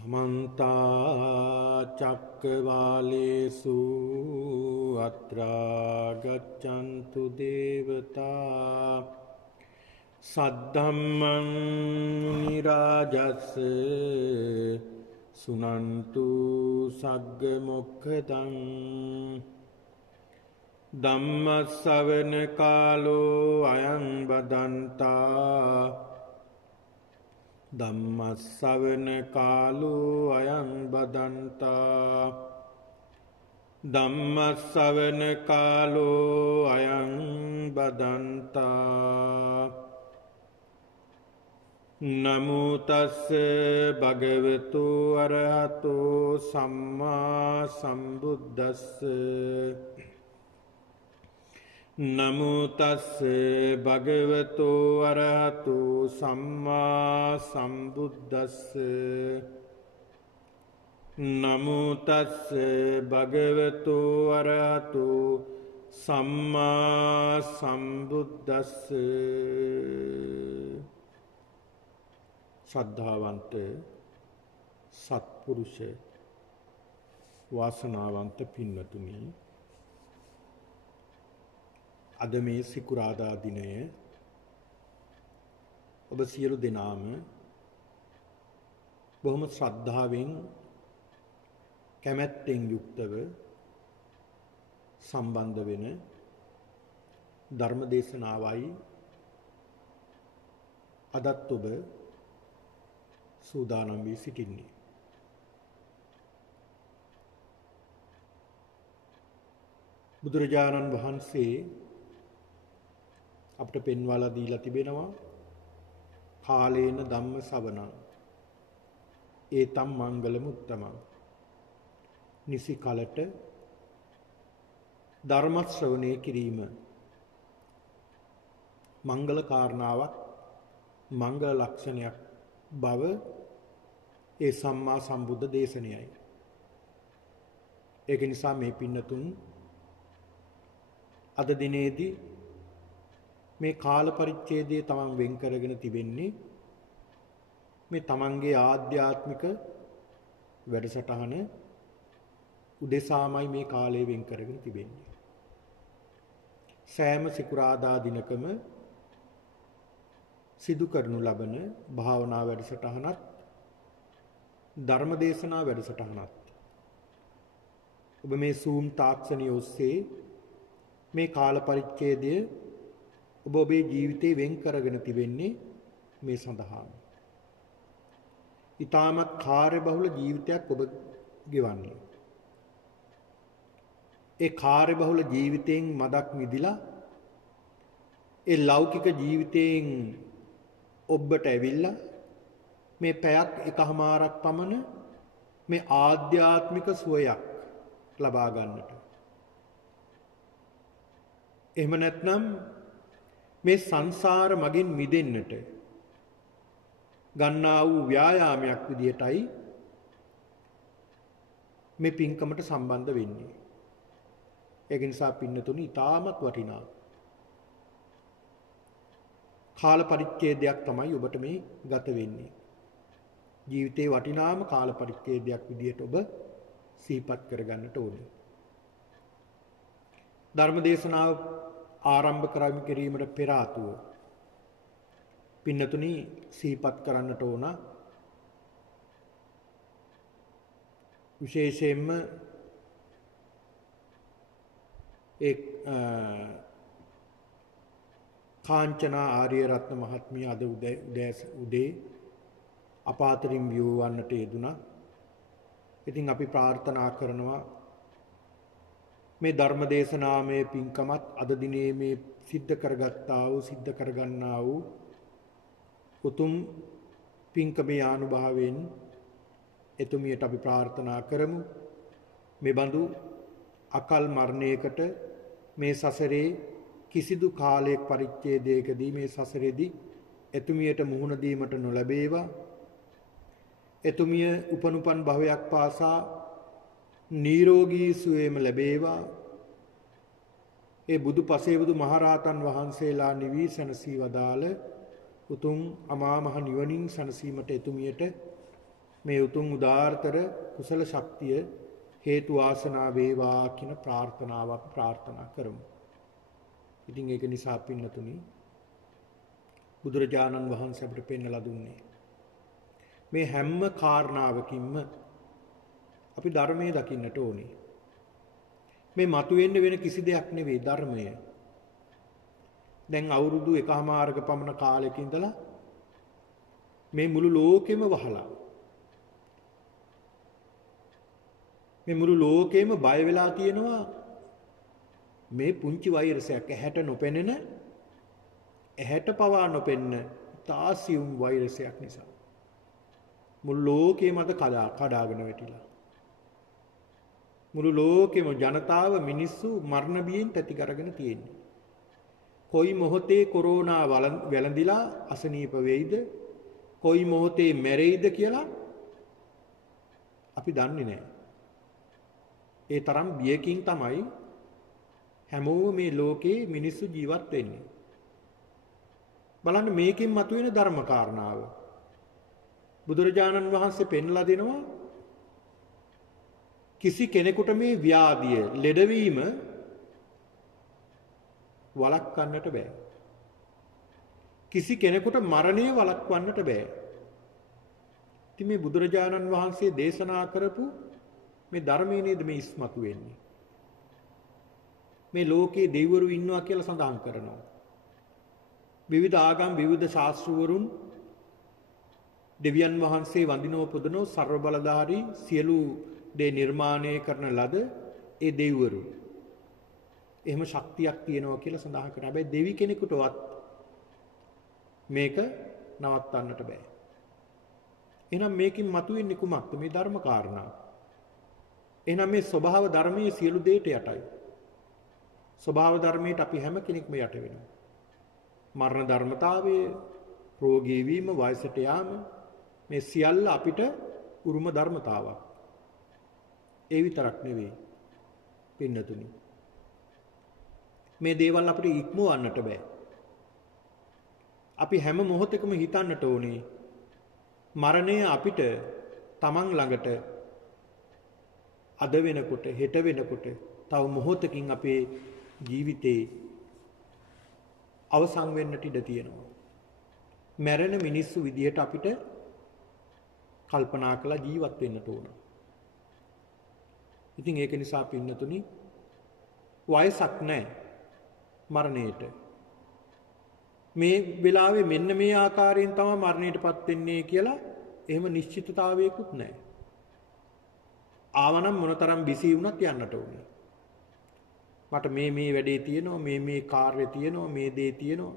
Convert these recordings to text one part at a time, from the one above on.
समन्ता चक्रवालेषु अत्रा गच्छन्तु देवता सद्धम्मं मुनिराजस्य सुनन्तु सग्गमुखदं धम्मश्रवण कालो अयं बदन्ता धम्मश्रवण कालो अयं बदन्ता धम्मश्रवण कालो अयं बदन्ता नमो तस्से भगवतो अरहतो सम्मा संबुद्धस्से नमो तस्से भगवतो अरहतो सम्मा संबुद्धस्से नमो तस्से भगवतो अरहतो सम्मा संबुद्धस्से श्रद्धावंत सत्पुरुष वासनावंत පින්වතුනි අද මේ සිකුරාදා දිනය ඔබ සියලු දෙනාම බොහොම ශ්‍රද්ධාවෙන් කැමැත්තෙන් යුක්තව සම්බන්ධ වෙන ධර්ම දේශනාවයි අදත් ඔබ සූදානම් වී සිටින්නේ. බුදුරජාණන් වහන්සේ අපට පෙන්වලා දීලා තිබෙනවා කාලේන ධම්ම ශ්‍රවණං ඒතම් මංගලම උත්තමං. නිසි කලට ධර්ම ශ්‍රවණය කිරීම මංගල කාරණාවක් මංගල ලක්ෂණයක් බව ඒ සම්මා සම්බුද්ධ දේශනයයි. ඒක නිසා මේ පින්නතුන් අද දිනේදී මේ කාල පරිච්ඡේදයේ තමන් වෙන් කරගෙන තිබෙන්නේ මේ තමන්ගේ ආධ්‍යාත්මික වැඩසටහන උදෙසාමයි මේ කාලය වෙන් කරගෙන තිබෙන්නේ. සෑම සිකුරාදා දිනකම සිදු කරනු ලබන භාවනා වැඩසටහනත් ධර්මදේශනා වැඩසටහනත් ඔබ මේ Zoom තාක්ෂණය ඔස්සේ මේ කාල පරිච්ඡේදය ඔබ ඔබේ ජීවිතේ වෙන් කරගෙන තිබෙන්නේ මේ සඳහා. ඊටමත් කාර්යබහුල ජීවිතයක් ඔබ ගෙවන්නේ. ඒ කාර්යබහුල ජීවිතයෙන් මදක් මිදිලා ඒ ලෞකික ජීවිතයෙන් ඔබට ඇවිල්ලා මේ පැයක් එකමාරක් පමණ මේ ආධ්‍යාත්මික සුවයක් ලබා ගන්නට. එහෙම නැත්නම් මේ සංසාර මගින් මිදෙන්නට ගන්නා වූ ව්‍යායාමයක් විදියටයි මේ පින්කමට සම්බන්ධ වෙන්නේ. ඒක නිසා පින්නතුනි ඊටමත් වටිනා කාල පරිච්ඡේදයක් තමයි ඔබට මේ ගත වෙන්නේ. ජීවිතේ වටිනාම කාල පරිච්ඡේදයක් විදියට ඔබ සිහිපත් කරගන්නට ඕනේ. ධර්ම දේශනාව ආරම්භ කිරීමට පෙර ආතුව පින්නතුනි සිහිපත් කරන්නට ඕන විශේෂයෙන්ම ඒ කාංචනා ආර්යරත්න මහත්මිය අද උදේ අපාතරින් වියවන්නට යෙදුණා. ඉතින් අපි ප්‍රාර්ථනා කරනවා මේ ධර්ම දේශනාමය පින්කමත් අද දිනේ මේ සිද්ධ කරගත්තා වූ සිද්ධ කරගන්නා වූ උතුම් පින්කමේ ආනුභාවයෙන් එතුමියට අපි ප්‍රාර්ථනා කරමු. මේ බඳු අකල් මරණයකට මේ සසරේ කිසිදු කාලයක පරිච්ඡේදයකදී මේ සසරේදී එතුමියට මුහුණ දීමට නොලැබේවා. එතුමිය උපනුපන් භවයක් පාසා නිරෝගී සුවයම ලැබේවා. ඒ බුදු පසේබුදු මහරහතන් වහන්සේලා නිවී සැනසී වදාළ උතුම් අමා මහ නිවනින් සැනසීමට එතුමියට මේ උතුම් උදාාරතර කුසල ශක්තිය හේතු වාසනා වේවා කියන ප්‍රාර්ථනාවක් ප්‍රාර්ථනා කරමු. ඉතින් ඒක නිසා පින්නතුනි බුදුරජාණන් වහන්සේ අපිට පෙන්වලා දුන්නේ මේ හැම කාරණාවකින්ම අපි ධර්මයේ දකින්නට ඕනේ. මේ මතුවෙන්න වෙන කිසි දෙයක් නෙවෙයි ධර්මය. දැන් අවුරුදු 1මාරක පමණ කාලයක ඉඳලා මේ මුළු ලෝකෙම වහලා මේ මුළු ලෝකෙම බය වෙලා තියෙනවා මේ පුංචි වෛරසයක් ඇහැට නොපෙනෙන ඇහැට පවා නොපෙන්න තාසියුම් වෛරසයක් නිසා මුළු ලෝකෙම අද කඩාගෙන වැටිලා මුළු ලෝකෙම ජනතාව මිනිස්සු මරණ බියෙන් තැති කරගෙන තියෙන්නේ. කොයි මොහොතේ කොරෝනා වැළඳිලා අසනීප වෙයිද කොයි මොහොතේ මැරෙයිද කියලා අපි දන්නේ නැහැ. ඒ තරම් බියකින් තමයි හැමෝම මේ ලෝකේ මිනිස්සු ජීවත් වෙන්නේ. බලන්න මේකෙන් මතුවෙන ධර්ම කාරණාව. බුදුරජාණන් වහන්සේ පෙන්ලා දෙනවා කිසි කෙනෙකුට මේ ව්‍යාධිය ලෙඩවීම වළක්වන්නට බෑ. කිසි කෙනෙකුට මරණය වළක්වන්නට බෑ. ඉතින් මේ බුදුරජාණන් වහන්සේ දේශනා කරපු මේ ධර්මයේ නේද මේ ඉස්මතු වෙන්නේ. මේ ලෝකේ දෙවිවරු ඉන්නවා කියලා සඳහන් කරනවා. විවිධ ආගම් විවිධ ශාස්ත්‍රවරුන් දෙවියන් වහන්සේ වඳිනව පුදනෝ ਸਰව බලධාරී සියලු දේ නිර්මාණය කරන ලද ඒ දෙවිවරු. එහෙම ශක්තියක් තියෙනවා කියලා සඳහන් කරා. හැබැයි දෙවි කෙනෙකුටවත් මේක නවත්තන්නට බෑ. එහෙනම් මේකෙන් මතුවෙන්නේ කුමක්ද? මේ ධර්ම කාරණා. එහෙනම් මේ ස්වභාව ධර්මයේ සියලු දේට යටයි. ස්වභාව ධර්මයට අපි හැම කෙනෙක්ම යට වෙනවා. මරණ ධර්මතාවය, රෝගී වීම, වයසට යාම මේ සියල්ල අපිට උරුම ධර්මතාවක්. ඒ විතරක් නෙවෙයි පින්නතුනි. මේ දේවල් අපිට ඉක්මවන්නට බෑ. අපි හැම මොහොතකම හිතන්නට ඕනේ මරණය අපිට තමන් ළඟට අද වෙනකොට හෙට වෙනකොට තව මොහොතකින් අපේ ජීවිතේ අවසන් වෙන්නට ඉඩ තියෙනවා. මැරෙන මිනිස්සු විදියට අපිට කල්පනා කරලා ජීවත් වෙන්නට ඕන. ඉතින් ඒක නිසා පින්නතුනි වයසක් නැහැ මරණයට. මේ වෙලාවේ මෙන්න මේ ආකාරයෙන් තමයි මරණයටපත් වෙන්නේ කියලා එහෙම නිශ්චිතතාවයකුත් නැහැ. ආවනම් මොනතරම් බිසි වුණත් යන්නට ඕනේ. මට මේ වැඩේ තියෙනවා, මේ කාර්යය තියෙනවා, මේ දේ තියෙනවා.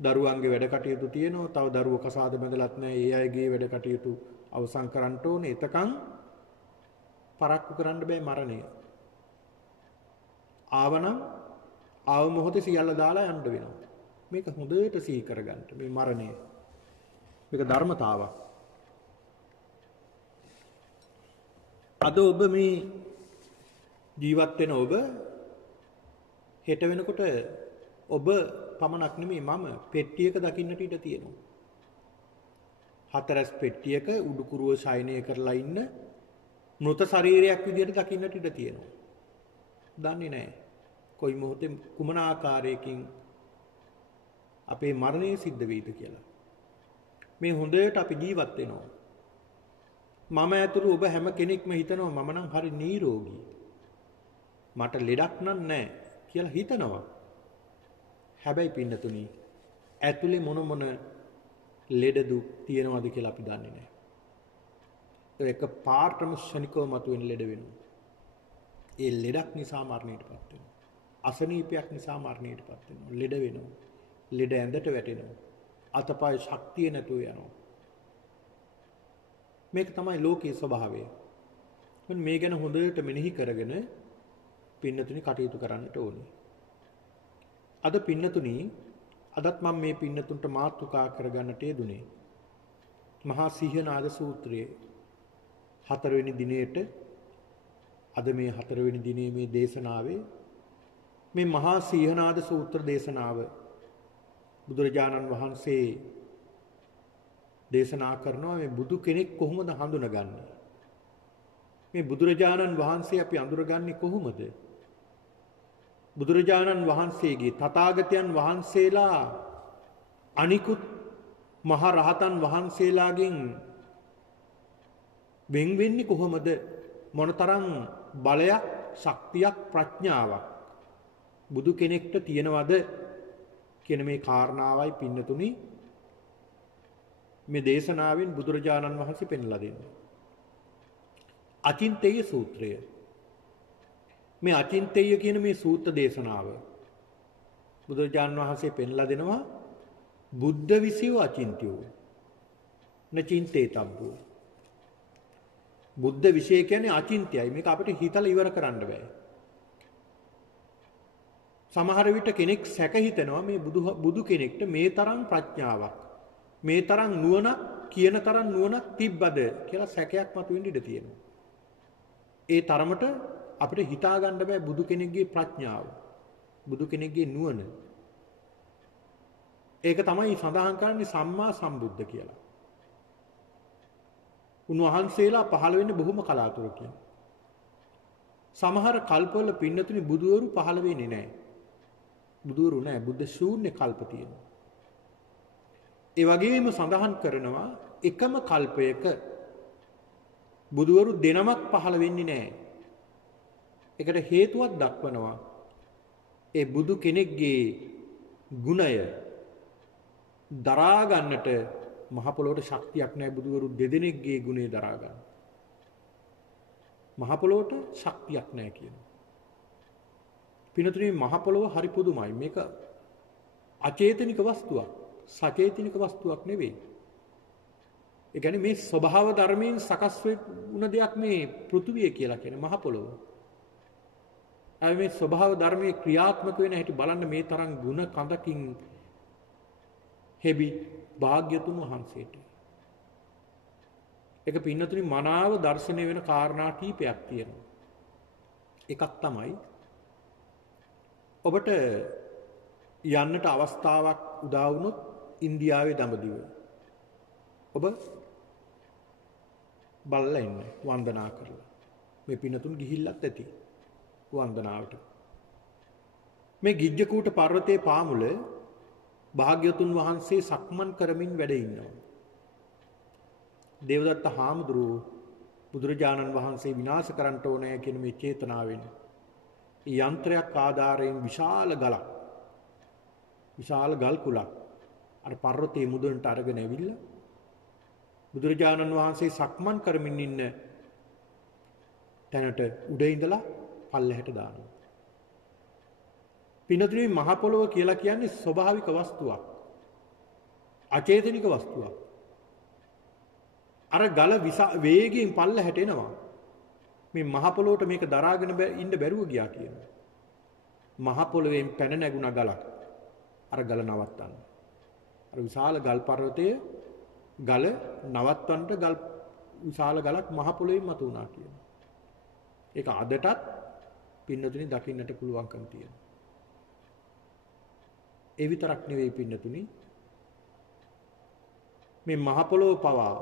දරුවන්ගේ වැඩ කටයුතු තියෙනවා. තව දරුවෝ කසාද බැඳලත් නැහැ. ඒ අයගේ වැඩ කටයුතු අවසන් කරන්න ඕනේ. එතකන් පරක්කු කරන්න බෑ මරණය. ආවනම් ආව මොහොතේ සියල්ල දාලා යන්න වෙනවා. මේක හොඳට සිහි කරගන්න. මේ මරණය. මේක ධර්මතාවක්. අද ඔබ මේ ජීවත් වෙන ඔබ හෙට වෙනකොට ඔබ පමණක් නෙමෙයි මම පෙට්ටියක දකින්නට ඉඩ තියෙනවා. හතරස් පෙට්ටියක උඩුකුරුව ශයනය කරලා ඉන්න මෘත ශරීරයක් විදියට දකින්නට ඉඩ තියෙනවා. දන්නේ නැහැ. කොයි මොහොතේ කුමන ආකාරයකින් අපේ මරණය සිද්ධ වෙයිද කියලා. මේ හොඳට අපි ජීවත් වෙනවා. මම ඇතුළු ඔබ හැම කෙනෙක්ම හිතනවා මම නම් හරි නිරෝගී. මට ලෙඩක් නැහැ කියලා හිතනවා. හැබැයි පින්නතුනි ඇතුලේ මොන ලෙඩ දුක් තියෙනවද කියලා අපි දන්නේ නැහැ. ඒක පාර්ටම ශනිකව මතුවෙන ලෙඩ වෙනවා. ඒ ලෙඩක් නිසා මරණයටපත් වෙනවා. අසනීපයක් නිසා මරණයටපත් වෙනවා. ලෙඩ වෙනවා. ලෙඩ ඇඳට වැටෙනවා. අතපය ශක්තිය නැතුව යනවා. මේක තමයි ලෝකයේ ස්වභාවය. මේ ගැන හොඳට මෙනෙහි කරගෙන පින්නතුනි කටයුතු කරන්නට ඕනේ. අද පින්නතුනි අදත් මම මේ පින්නතුන්ට මාතෘකා කරගන්නට යෙදුනේ මහා සිහනාද සූත්‍රයේ 4 වෙනි දිනේට අද මේ 4 වෙනි දිනේ මේ දේශනාවේ මේ මහා සිහනාද සූත්‍ර දේශනාව බුදුරජාණන් වහන්සේ දේශනා කරනවා මේ බුදු කෙනෙක් කොහොමද හඳුනගන්නේ? මේ බුදුරජාණන් වහන්සේ අපි අඳුරගන්නේ කොහොමද? බුදුරජාණන් වහන්සේගේ තථාගතයන් වහන්සේලා අනිකුත් මහ රහතන් වහන්සේලාගෙන් වෙන් වෙන්නේ කොහොමද? මොනතරම් බලයක්, ශක්තියක්, ප්‍රඥාවක් බුදු කෙනෙක්ට තියෙනවද කියන මේ කාරණාවයි පින්නතුනි මේ දේශනාවෙන් බුදුරජාණන් වහන්සේ පෙන්ලා දෙන්නේ. අචින්තේය සූත්‍රය. මේ අචින්තේය කියන මේ සූත්‍ර දේශනාව බුදුරජාණන් වහන්සේ පෙන්ලා දෙනවා බුද්ධ විසියෝ අචින්ත්‍යෝ නචින්තේතබ්බෝ. බුද්ධ විශේෂ කියන්නේ අචින්ත්‍යයි. මේක අපිට හිතලා ඉවර කරන්න බෑ. සමහර විට කෙනෙක් සැක හිතනවා මේ බුදු කෙනෙක්ට මේ තරම් ප්‍රඥාවක්, මේ තරම් නුවණක්, කියන තරම් නුවණක් තිබ්බද කියලා සැකයක් මතුවෙන්න ඉඩ තියෙනවා. ඒ තරමට අපිට හිතා ගන්න බෑ බුදු කෙනෙක්ගේ ප්‍රඥාව, බුදු කෙනෙක්ගේ නුවණ. ඒක තමයි සඳහන් කරන්නේ සම්මා සම්බුද්ධ කියලා. උන්වහන්සේලා පහළ වෙන්නේ බොහොම කලාතුරකින්. සමහර කල්පවල පින්නතුනි බුදුවරු පහළ වෙන්නේ නැහැ. බුදුවරු නැහැ. බුද්ධ ශූන්‍ය කල්ප තියෙනවා. ඒ වගේම සඳහන් කරනවා එකම කල්පයක බුදුවරු දෙනමක් පහළ වෙන්නේ නැහැ. ඒකට හේතුවක් දක්වනවා. ඒ බුදු කෙනෙක්ගේ ගුණය දරා ගන්නට මහ පොළොවට ශක්තියක් නැහැ. බුදුවරු දෙදෙනෙක්ගේ ගුණය දරා ගන්න. මහ පොළොවට ශක්තියක් නැහැ කියනවා. පිනතුනේ මහ පොළොව හරි පුදුමයි. මේක අචේතනික වස්තුවක්, සචේතනික වස්තුවක් නෙවෙයි. ඒ කියන්නේ මේ ස්වභාව ධර්මයෙන් සකස් වුණ දෙයක් මේ පෘථුවිය කියලා කියන්නේ මහ පොළොව. අය මේ ස්වභාව ධර්මයේ ක්‍රියාත්මක වෙන හැටි බලන්න මේ තරම් ಗುಣ කඳකින් හෙබි භාග්‍යතුන් වහන්සේට. ඒක පින්නතුනි මනාව දර්ශනය වෙන කාරණා කීපයක් තියෙනවා. එකක් තමයි ඔබට යන්නට අවස්ථාවක් උදා වුණොත් ඉන්දියාවේ දඹදිව ඔබ බලලා ඉන්න වන්දනා කරලා මේ පින්නතුන් ගිහිල්ලත් ඇති වන්දනාවට. මේ ගිජ්ජකූට පර්වතයේ පාමුල භාග්‍යතුන් වහන්සේ සක්මන් කරමින් වැඩ ඉන්නවා. දේවදත්ත හාමුදුරුවෝ බුදුරජාණන් වහන්සේ විනාශ කරන්න ඕනෑ කියන මේ චේතනාවෙන් යන්ත්‍රයක් ආධාරයෙන් විශාල ගලක්, විශාල ගල් කුලක් අර පර්වතයේ මුදුනට අරගෙන ඇවිල්ලා බුදුරජාණන් වහන්සේ සක්මන් කරමින් ඉන්න තැනට උඩ ඉඳලා පල්ලෙහාට දානවා. පින්නතුනි මහ පොළොව කියලා කියන්නේ ස්වභාවික වස්තුවක්, අචේතනික වස්තුවක්. අර ගල වේගයෙන් පල්ලෙහාට එනවා. මේ මහ පොළොවට මේක දරාගෙන ඉන්න බැරුව ගියා කියනවා. මහ පොළොවෙන් පැන නැගුණ ගලක් අර ගල නවත්තන්න. අර විශාල ගල් පර්වතයේ ගල නවත්තන්නට විශාල ගලක් මහ පොළොවෙන් මතු වුණා කියනවා. ඒක අදටත් පින්නතුනි දකින්නට පුළුවන්කම තියෙනවා. ඒ විතරක් නෙවෙයි පින්නතුනි මේ මහ පොළොව පවා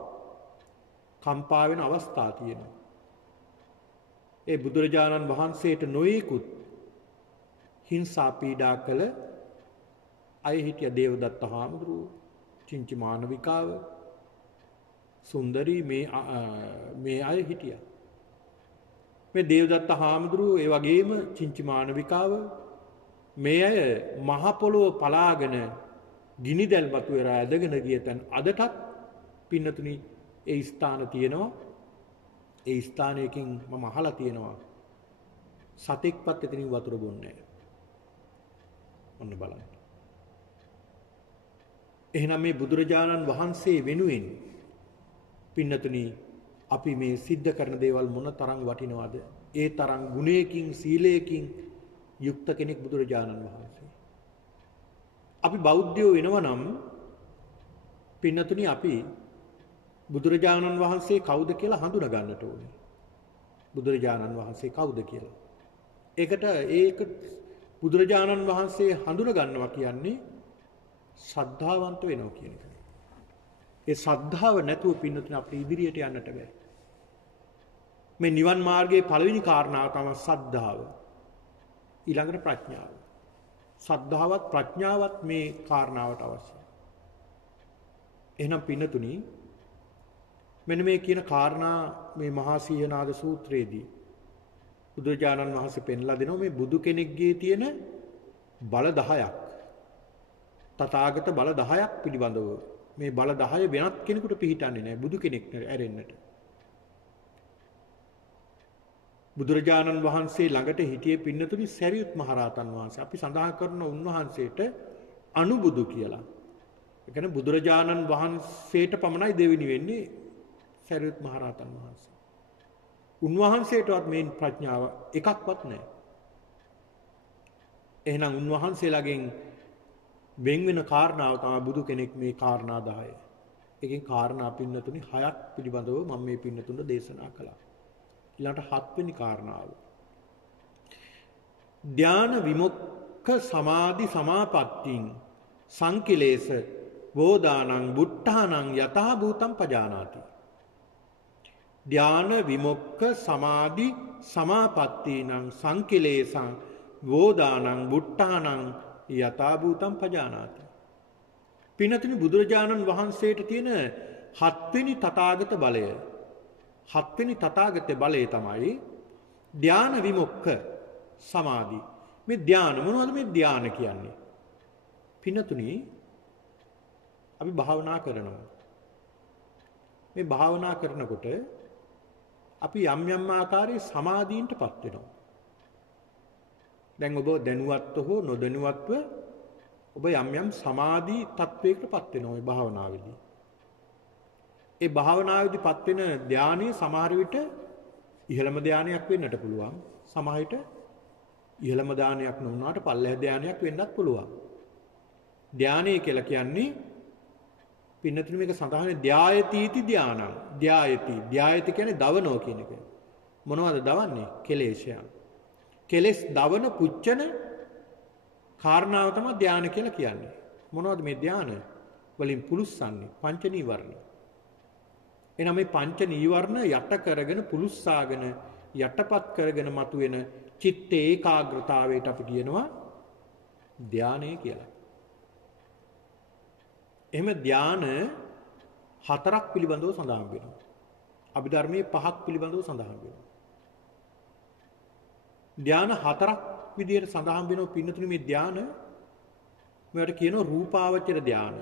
කම්පා වෙන අවස්ථා තියෙනවා. ඒ බුදුරජාණන් වහන්සේට නොයෙකුත් හිංසා පීඩා කළ අය හිටිය. දේවදත්ත හාමුදුරුවෝ, චිංචි මානවිකාව, සුන්දරී මේ අය හිටියා. මේ දේවදත්ත හාමුදුරුවෝ ඒ වගේම චිංචි මානවිකාව මේ අය මහ පොළොව පලාගෙන ගිනි දැල් බතු වෙලා ඇදගෙන ගිය තැන් අදටත් පින්නතුනි ඒ ස්ථාන තියෙනවා. ඒ ස්ථානයකින් මම අහලා තියෙනවා සතෙක්පත් එතනින් වතුර බොන්නේ නැහැ. ඔන්න බලන්න. එහෙනම් මේ බුදුරජාණන් වහන්සේ වෙනුවෙන් පින්නතුනි අපි මේ සිද්ධ කරන දේවල් මොන තරම් වටිනවද? ඒ තරම් ගුණයකින් සීලයකින් යුක්ත කෙනෙක් බුදුරජාණන් වහන්සේ. අපි බෞද්ධයෝ වෙනවා නම් පින්නතුනි අපි බුදුරජාණන් වහන්සේ කවුද කියලා හඳුනා ගන්නට ඕනේ. බුදුරජාණන් වහන්සේ කවුද කියලා. ඒක බුදුරජාණන් වහන්සේ හඳුනා ගන්නවා කියන්නේ ශ්‍රද්ධාවන්ත වෙනවා කියන එක. ඒ ශ්‍රද්ධාව නැතුව පින්නතුනේ අපිට ඉදිරියට යන්නට බෑ. මේ නිවන් මාර්ගයේ පළවෙනි කාරණාව තමයි ශ්‍රද්ධාව. ඊළඟට ප්‍රඥාව. ශ්‍රද්ධාවත් ප්‍රඥාවත් මේ කාරණාවට අවශ්‍යයි. එහෙනම් පින්නතුනි මෙන්න මේ කියන කාරණා මේ මහා සීහනාද සූත්‍රයේදී බුදුරජාණන් වහන්සේ පෙන්ලා දෙනවා මේ බුදු කෙනෙක්ගේ තියෙන බල 10ක්. තථාගත බල 10ක් පිළිබඳව මේ බල 10 වෙනත් කෙනෙකුට පිළිහිටන්නේ නැහැ බුදු කෙනෙක් ඇරෙන්නට. බුදුරජාණන් වහන්සේ ළඟට හිටියේ පින්නතුනි සරියුත් මහරහතන් වහන්සේ. අපි සඳහන් කරන උන්වහන්සේට අනුබුදු කියලා. ඒ කියන්නේ බුදුරජාණන් වහන්සේට පමණයි දෙවෙනි වෙන්නේ සරියුත් මහරහතන් වහන්සේ. උන්වහන්සේටවත් මේ ප්‍රඥාව එකක්වත් නැහැ. එහෙනම් උන්වහන්සේලාගෙන් වෙන් වෙන කාරණාව තමයි බුදු කෙනෙක් මේ කාරණා 10. එකෙන් කාරණා පින්නතුනි 6ක් පිළිබඳව මම මේ පින්නතුන්ට දේශනා කළා. ඊළඟට 7 වෙනි කාරණාව. ධාන විමුක්ඛ සමාධි සමාපත්තිං සංකිලේශ වෝදානං බුද්ධානං යතහ භූතං පජානාති. ධාන විමුක්ඛ සමාධි සමාපත්තිනං සංකිලේශං වෝදානං බුද්ධානං යතහ භූතං පජානාති. පින්නතුනි බුදුරජාණන් වහන්සේට තියෙන 7 වෙනි තථාගත බලය 7 වෙනි තථාගත බලය තමයි ධාන විමුක්ඛ සමාධි. මේ ධාන මොනවද මේ ධාන කියන්නේ? පින්නතුනි අපි භාවනා කරනවා. මේ භාවනා කරනකොට අපි යම් යම් ආකාරයේ සමාධීන්ටපත් වෙනවා. දැන් ඔබ දැනුවත්ව හෝ නොදැනුවත්ව ඔබ යම් යම් සමාධි තත්වයකටපත් වෙනවා මේ භාවනාවේදී. ඒ භාවනාවේදීපත් වෙන ධානයේ සමහර විට ඉහළම ධානයක් වෙන්නට පුළුවන්. සමහර විට ඉහළම ධානයක් නොවුනාට පල්ලෙහ ධානයක් වෙන්නත් පුළුවන්. ධානය කියලා කියන්නේ පින්නතුනි මේක සඳහන් ධායතිති ධානං. ධායති කියන්නේ දවනෝ කියන එක. මොනවද දවන්නේ? කෙලෙෂයන්. කෙලස් දවන පුච්චන කාරණාව තමයි ධාන කියලා කියන්නේ. මොනවද මේ ධාන වලින් පුලුස්සන්නේ? පංච නීවරණ. එනනම් මේ පංච නීවරණ යට කරගෙන පුලුස්සාගෙන යටපත් කරගෙන මතුවෙන චිත්ත ඒකාග්‍රතාවයට අපි කියනවා ධානය කියලා. එහෙම ධාන 4ක් පිළිබඳව සඳහන් වෙනවා. අභිධර්මයේ 5ක් පිළිබඳව සඳහන් වෙනවා. ධාන 4ක් විදියට සඳහන් වෙනවා පින්නතුනි මේ ධාන මේවට කියනවා රූපාවචර ධාන.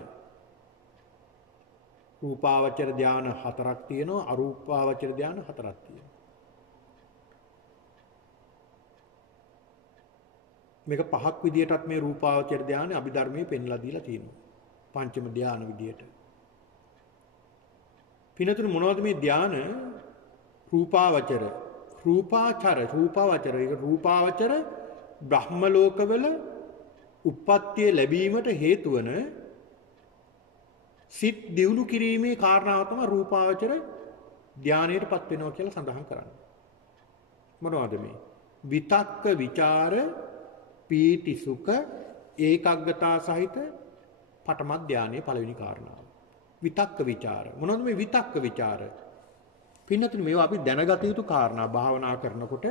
රූපාවචර ධාන 4ක් තියෙනවා අරූපාවචර ධාන 4ක් තියෙනවා. මේක 5ක් විදියටත් මේ රූපාවචර ධානය අභිධර්මයේ පෙන්ලා දීලා තියෙනවා. පංචම ධාන විදියට. පින්නතුනි මොනවද මේ ධාන? රූපාවචර ඒක රූපාවචර බ්‍රහ්ම ලෝකවල උප්පත්තිය ලැබීමට හේතු වන සිත් දියුණු කිරීමේ කාරණාව තමයි රූපාවචර ධානයටපත් වෙනවා කියලා සඳහන් කරන්නේ. මොනවද මේ? විතක්ක ਵਿਚාර පීති සුඛ ඒකග්ගතා සහිත පඨම ධානයේ පළවෙනි කාරණාව. විතක්ක ਵਿਚාර. මොනවද මේ විතක්ක ਵਿਚාර? පින්නතුනි මේවා අපි දැනගත යුතු කාරණා භාවනා කරනකොට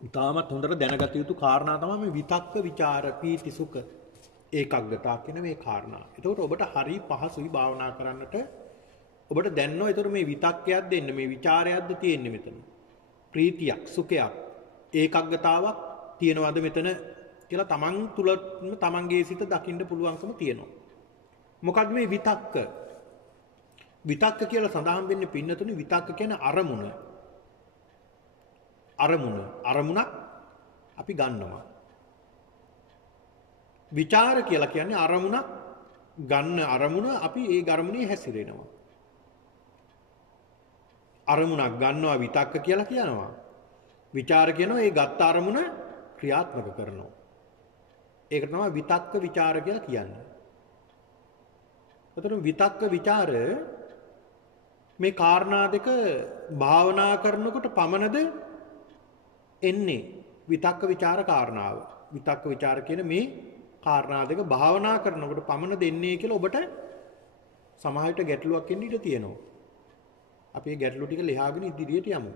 ඉතාමත් හොඳට දැනගත යුතු කාරණා තමයි මේ විතක්ක ਵਿਚාර පීති සුඛ ඒකග්ගතා කියන මේ කාරණා. එතකොට ඔබට හරි පහසුයි භාවනා කරන්නට. ඔබට දැනනවා එතකොට මේ විතක්කයක් දෙන්න මේ ਵਿਚාරයක්ද තියෙන්නේ මෙතන. ප්‍රීතියක් සුඛයක් ඒකග්ගතාවක් තියෙනවද මෙතන කියලා තමන් තුල තමන්ගේ සිත දකින්න පුළුවන්කම තියෙනවා. මොකද්ද මේ විතක්ක? විතක්ක කියලා සඳහන් වෙන්නේ පින්නතුනි විතක්ක කියන්නේ අරමුණ. අරමුණක් අපි ගන්නවා. විචාර කියලා කියන්නේ අරමුණක් ගන්න අරමුණ අපි ඒ ගරමුණේ හැසිරෙනවා. අරමුණක් ගන්නවා විතක්ක කියලා කියනවා. විචාර කියනවා ඒ ගත්ත අරමුණ ක්‍රියාත්මක කරනවා. ඒක තමයි විතක්ක ਵਿਚාර කියලා කියන්නේ. එතකොට විතක්ක ਵਿਚාර මේ කාරණා දෙක භාවනා කරනකොට පමණද එන්නේ විතක්ක ਵਿਚාර කාරණාව. විතක්ක ਵਿਚාර කියන මේ කාරණා දෙක භාවනා කරනකොට පමණ දෙන්නේ කියලා ඔබට සමහරට ගැටලුවක් එන්න ඉඩ තියෙනවා. අපි මේ ගැටලු ටික ලියාගෙන ඉදිරියට යමු.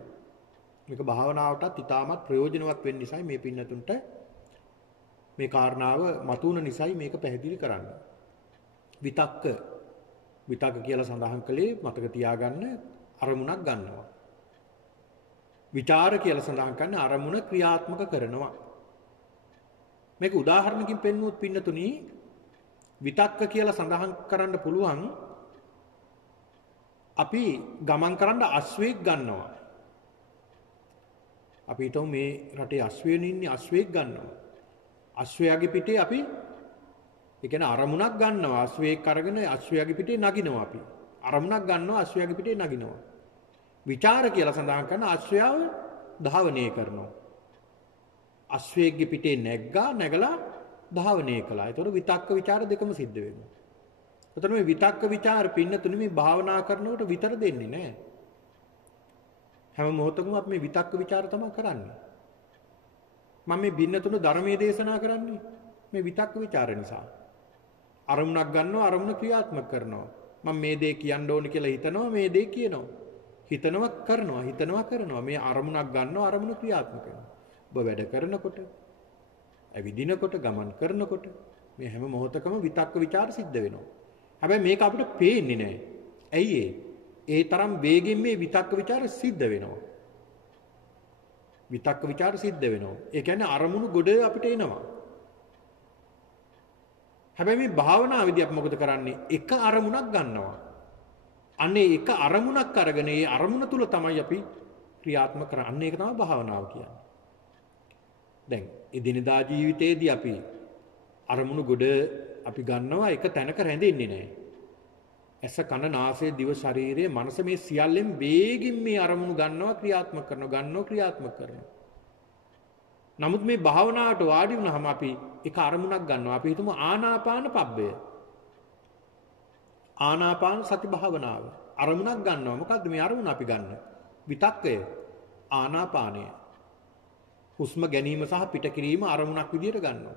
මේක භාවනාවටත් ඉතාමත් ප්‍රයෝජනවත් වෙන්න නිසායි මේ පින්නතුන්ට මේ කාරණාව මතුවන නිසායි මේක පැහැදිලි කරන්නේ. විතක්ක කියලා සඳහන් කළේ මතක තියාගන්න අරමුණක් ගන්නවා. විචාර කියලා සඳහන් කරන්නේ අරමුණ ක්‍රියාත්මක කරනවා. මේක උදාහරණකින් පෙන්වුවොත් පින්නතුනි විතක්ක කියලා සඳහන් කරන්න පුළුවන් අපි ගමන් කරන්න අශ්වයෙක් ගන්නවා. අපි හිතමු මේ රටේ අශ්වයන් ඉන්නේ අශ්වයෙක් ගන්නවා. අශ්වයාගේ පිටේ අපි ඒ කියන්නේ අරමුණක් ගන්නවා. අශ්වයෙක් අරගෙන අශ්වයාගේ පිටේ නගිනවා අපි. අරමුණක් ගන්නවා අශ්වයාගේ පිටේ නගිනවා. විචාර කියලා සඳහන් කරන අශ්වයාව ධාවනය කරනවා. අශ්වයෙක්ගේ පිටේ නැගලා ධාවනය කළා. ඒතකොට විතක්ක ਵਿਚාර දෙකම සිද්ධ වෙනවා. එතකොට මේ විතක්ක ਵਿਚාර පින්නතුනේ මේ භාවනා කරනකොට විතර දෙන්නේ නැහැ. හැම මොහොතකම අපි මේ විතක්ක ਵਿਚාර තමයි කරන්නේ. මම මේ බින්නතුන ධර්මයේ දේශනා කරන්නේ මේ විතක්ක ਵਿਚාර නිසා. අරමුණක් ගන්නවා අරමුණ ක්‍රියාත්මක කරනවා. මම මේ දේ කියන්න ඕනේ කියලා හිතනවා මේ දේ කියනවා. හිතනවා කරනවා. මේ අරමුණක් ගන්නවා අරමුණ ක්‍රියාත්මක කරනවා. ඔබ වැඩ කරනකොට, ඇවිදිනකොට, ගමන් කරනකොට මේ හැම මොහොතකම විතක්ක ਵਿਚාර සිද්ධ වෙනවා. හැබැයි මේක අපිට පේන්නේ නැහැ. ඇයි ඒ තරම් වේගෙන් මේ විතක්ක ਵਿਚාර සිද්ධ වෙනවා. විතක්ක ਵਿਚාර සිද්ධ වෙනවා. ඒ කියන්නේ අරමුණු ගොඩ අපිට එනවා. හැබැයි මේ භාවනාවේදී අපි මොකද කරන්නේ? එක අරමුණක් ගන්නවා. අනේ එක අරමුණක් අරගෙන ඒ අරමුණ තුල තමයි අපි ක්‍රියාත්මක කරන්නේ. අන්න ඒක තමයි භාවනාව කියන්නේ. දැන් එදිනදා ජීවිතයේදී අපි අරමුණු ගොඩ අපි ගන්නවා එක තැනක රැඳෙන්නේ නැහැ. ඇස කන නාසය දිව ශරීරය මනස මේ සියල්ලෙන් වේගින් මේ අරමුණු ගන්නවා ක්‍රියාත්මක කරනවා. නමුත් මේ භාවනාවට වාඩි වුණාම අපි එක අරමුණක් ගන්නවා. අපි හිතමු ආනාපාන පබ්බය. ආනාපාන සති භාවනාව. අරමුණක් ගන්නවා. මොකද්ද මේ අරමුණ අපි ගන්න? විතක්කය. ආනාපානය. හුස්ම ගැනීම සහ පිට කිරීම අරමුණක් විදියට ගන්නවා.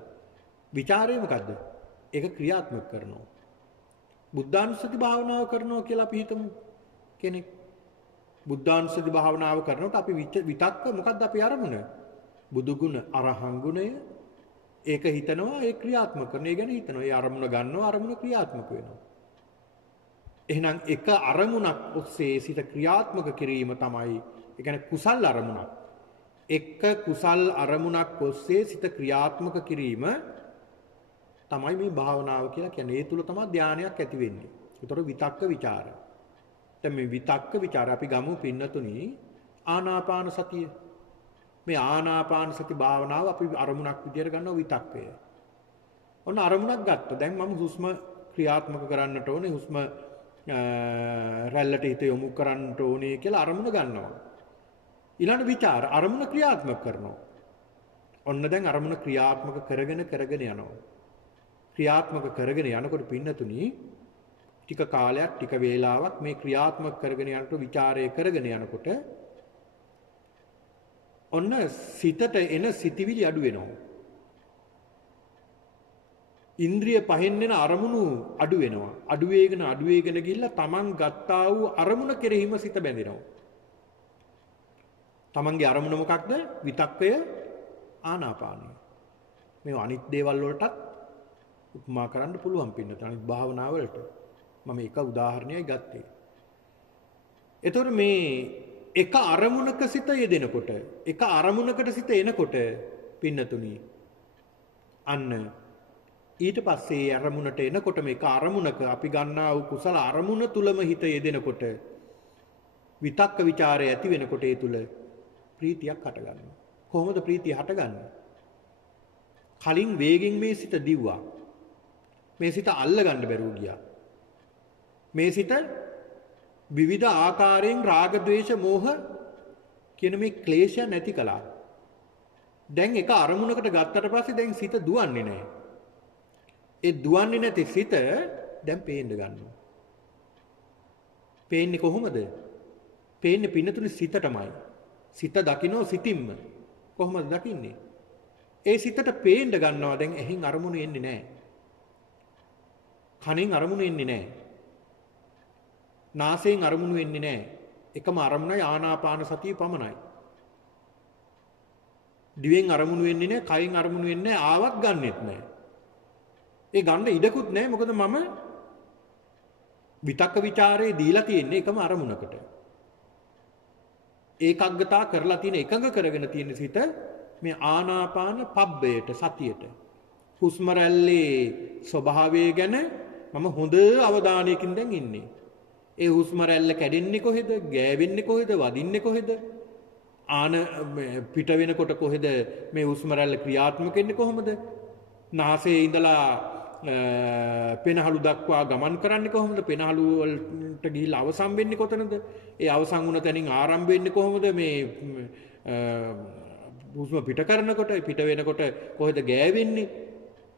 විචාරය මොකද්ද? ඒක ක්‍රියාත්මක කරනවා. බුද්ධානුස්සති භාවනාව කරනවා කියලා අපි හිතමු කෙනෙක්. බුද්ධානුස්සති භාවනාව කරනකොට අපි විතක්ක මොකද්ද අපි අරමුණ? බුදු ගුණ අරහං ගුණය ඒක හිතනවා ඒ ක්‍රියාත්මක කරන. ඒ ගැන හිතනවා. ඒ අරමුණ ගන්නවා අරමුණ ක්‍රියාත්මක වෙනවා. එහෙනම් එක අරමුණක් ඔස්සේ සිත ක්‍රියාත්මක කිරීම තමයි ඒ කියන්නේ කුසල් අරමුණක්. එක කුසල් අරමුණක් ඔස්සේ සිත ක්‍රියාත්මක කිරීම තමයි මේ භාවනාව කියලා කියන්නේ. ඒ තුල තමයි ධානයක් ඇති වෙන්නේ. ඒතර විතක්ක ਵਿਚාර. දැන් මේ විතක්ක ਵਿਚාර අපි ගමු පින්නතුනි ආනාපාන සතිය. මේ ආනාපාන සති භාවනාව අපි අරමුණක් විදියට ගන්නවා විතක්කය. ඔන්න අරමුණක් ගත්තා. දැන් මම හුස්ම ක්‍රියාත්මක කරන්නට ඕනේ. හුස්ම රැල්ලට හිත යොමු කරන්නට ඕනේ කියලා අරමුණ ගන්නවා. ඊළඟ විචාර අරමුණ ක්‍රියාත්මක කරනවා. ඔන්න දැන් අරමුණ ක්‍රියාත්මක කරගෙන යනවා. ක්‍රියාත්මක කරගෙන යනකොට පින්නතුනි ටික කාලයක් ටික වේලාවක් මේ ක්‍රියාත්මක කරගෙන යනකොට ਵਿਚාරය කරගෙන යනකොට ඔන්න සිතට එන සිතිවිලි අඩු වෙනවා. ඉන්ද්‍රිය පහෙන් එන අරමුණු අඩු වෙනවා. අඩු වේගෙන ගිහිල්ලා Taman ගත්තා වූ අරමුණ කෙරෙහිම සිත බැඳෙනවා. Tamanගේ අරමුණ මොකක්ද? විතක්කය ආනාපානය. මේ අනිත් දේවල් වලටත් උපමා කරන්න පුළුවන් පින්නත අනිත් භාවනා වලට. මම එක උදාහරණයක් ගත්තේ. එතකොට මේ එක අරමුණක සිත යෙදෙනකොට එක අරමුණකට සිත එනකොට පින්නතුනි අන්න ඊට පස්සේ අරමුණට එනකොට මේක අරමුණක අපි ගන්නා වූ කුසල අරමුණ තුලම හිත යෙදෙනකොට විතක්ක ਵਿਚාරය ඇති වෙනකොට ඒ තුල ප්‍රීතියක් හටගන්නවා. කොහොමද ප්‍රීතිය හටගන්නේ? කලින් වේගෙන් මේ සිත දිව්වා. මේ සිත අල්ල ගන්න බැරුව ගියා. මේ සිත විවිධ ආකාරයෙන් රාග ద్వේෂ මෝහ කියන මේ ක්ලේශය නැති කළා. දැන් එක අරමුණකට ගත්තට පස්සේ දැන් සිත දුවන්නේ නැහැ. ඒ දුවන්නේ නැති සිත දැන් පේන්න ගන්නවා. පේන්නේ කොහොමද? පේන්නේ පින්නතුනේ සිතටමයි. සිත දකින්නෝ සිතින්ම. කොහොමද දකින්නේ? ඒ සිතට පේන්න ගන්නවා දැන් එහෙන් අරමුණු එන්නේ නැහැ. කනෙන් අරමුණු එන්නේ නැහැ. නාසයෙන් අරමුණු වෙන්නේ නැහැ. එකම අරමුණයි ආනාපාන සතිය පමණයි. දිවෙන් අරමුණු වෙන්නේ නැහැ, කයින් අරමුණු වෙන්නේ නැහැ, ආවත් ගන්නෙත් නැහැ. ඒ ගන්න ඉඩකුත් නැහැ. මොකද මම විතක්ක ਵਿਚාරේ දීලා තියෙන්නේ එකම අරමුණකට. ඒකග්ගතා කරලා තියෙන එකඟ කරගෙන තියෙන සිත මේ ආනාපාන පබ්බයට සතියට. හුස්ම රැල්ලේ ස්වභාවය ගැන මම හොඳ අවධානයකින් දැන් ඉන්නේ. ඒ හුස්ම රැල්ල කැඩෙන්නේ කොහෙද? ගෑවෙන්නේ කොහෙද? වදින්නේ කොහෙද? පිට වෙනකොට කොහෙද මේ හුස්ම රැල්ල ක්‍රියාත්මක වෙන්නේ කොහොමද? නාසයේ ඉඳලා පෙනහළු දක්වා ගමන් කරන්නේ කොහොමද? පෙනහළු වලට ගිහිල්ලා අවසන් වෙන්නේ කොතනද? ඒ අවසන් වුණ තැනින් ආරම්භ වෙන්නේ කොහොමද? මේ හුස්ම පිට කරනකොට පිට වෙනකොට කොහෙද ගෑවෙන්නේ?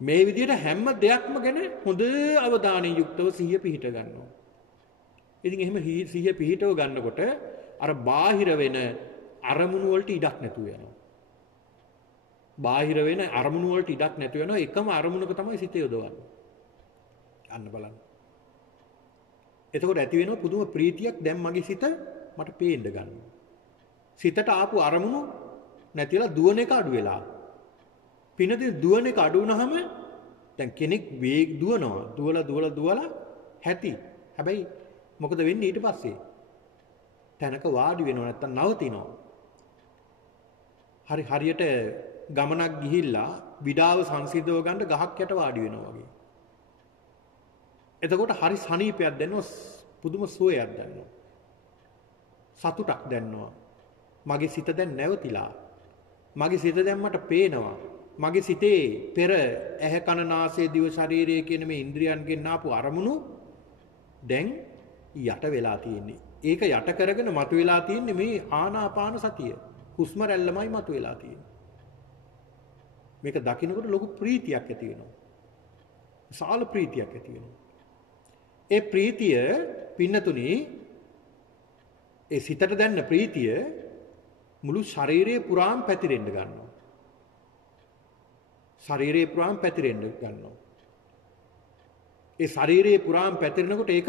මේ විදිහට හැම දෙයක්ම ගැන හොඳ අවධානයෙන් යුක්තව සිහිය පිහිට ගන්නවා. ඉතින් එහෙම සිහිය පිහිටව ගන්නකොට අර බාහිර වෙන අරමුණු වලට ඉඩක් නැතුව යනවා. බාහිර වෙන අරමුණු වලට ඉඩක් නැතුව යනවා. එකම අරමුණක තමයි සිත යොදවන්නේ. අන්න බලන්න. එතකොට ඇති වෙනවා පුදුම ප්‍රීතියක්. දැන් මගේ සිත මට පේන්න ගන්නවා. සිතට ආපු අරමුණු නැතිලා දුවන එක අඩු වෙලා. පිනදී දුවන එක අඩු වුණාම දැන් කෙනෙක් වේග දුවනවා. දුවලා හැටි. හැබැයි මොකද වෙන්නේ ඊට පස්සේ? තැනක වාඩි වෙනව නැත්තම් නවතිනවා. හරියට ගමනක් ගිහිල්ලා විඩාව සංසිඳව ගන්න ගහක් යට වාඩි වෙනවා වගේ. එතකොට හරි සනීපයක් දැනෙනවා, පුදුම සුවයක් දැනෙනවා. සතුටක් දැනෙනවා. මගේ සිත දැන් නැවතිලා. මගේ සිත දැන් මට පේනවා. මගේ සිතේ පෙර ඇහැ කන නාසය දිව ශරීරය කියන මේ ඉන්ද්‍රියන්ගෙන් ආපු අරමුණු දැන් යට වෙලා තියෙන්නේ. ඒක යට කරගෙන මතුවලා තියෙන්නේ මේ ආනාපාන සතිය. හුස්ම රැල්ලමයි මතුවලා තියෙන්නේ. මේක දකින්නකොට ලොකු ප්‍රීතියක් ඇති වෙනවා. විශාල ප්‍රීතියක් ඇති වෙනවා. ඒ ප්‍රීතිය පින්නතුනේ ඒ සිතට දැනෙන ප්‍රීතිය මුළු ශරීරයේ පුරාම පැතිරෙන්න ගන්නවා. ශරීරයේ පුරාම පැතිරෙන්න ගන්නවා. ඒ ශරීරයේ පුරාම පැතිරෙනකොට ඒක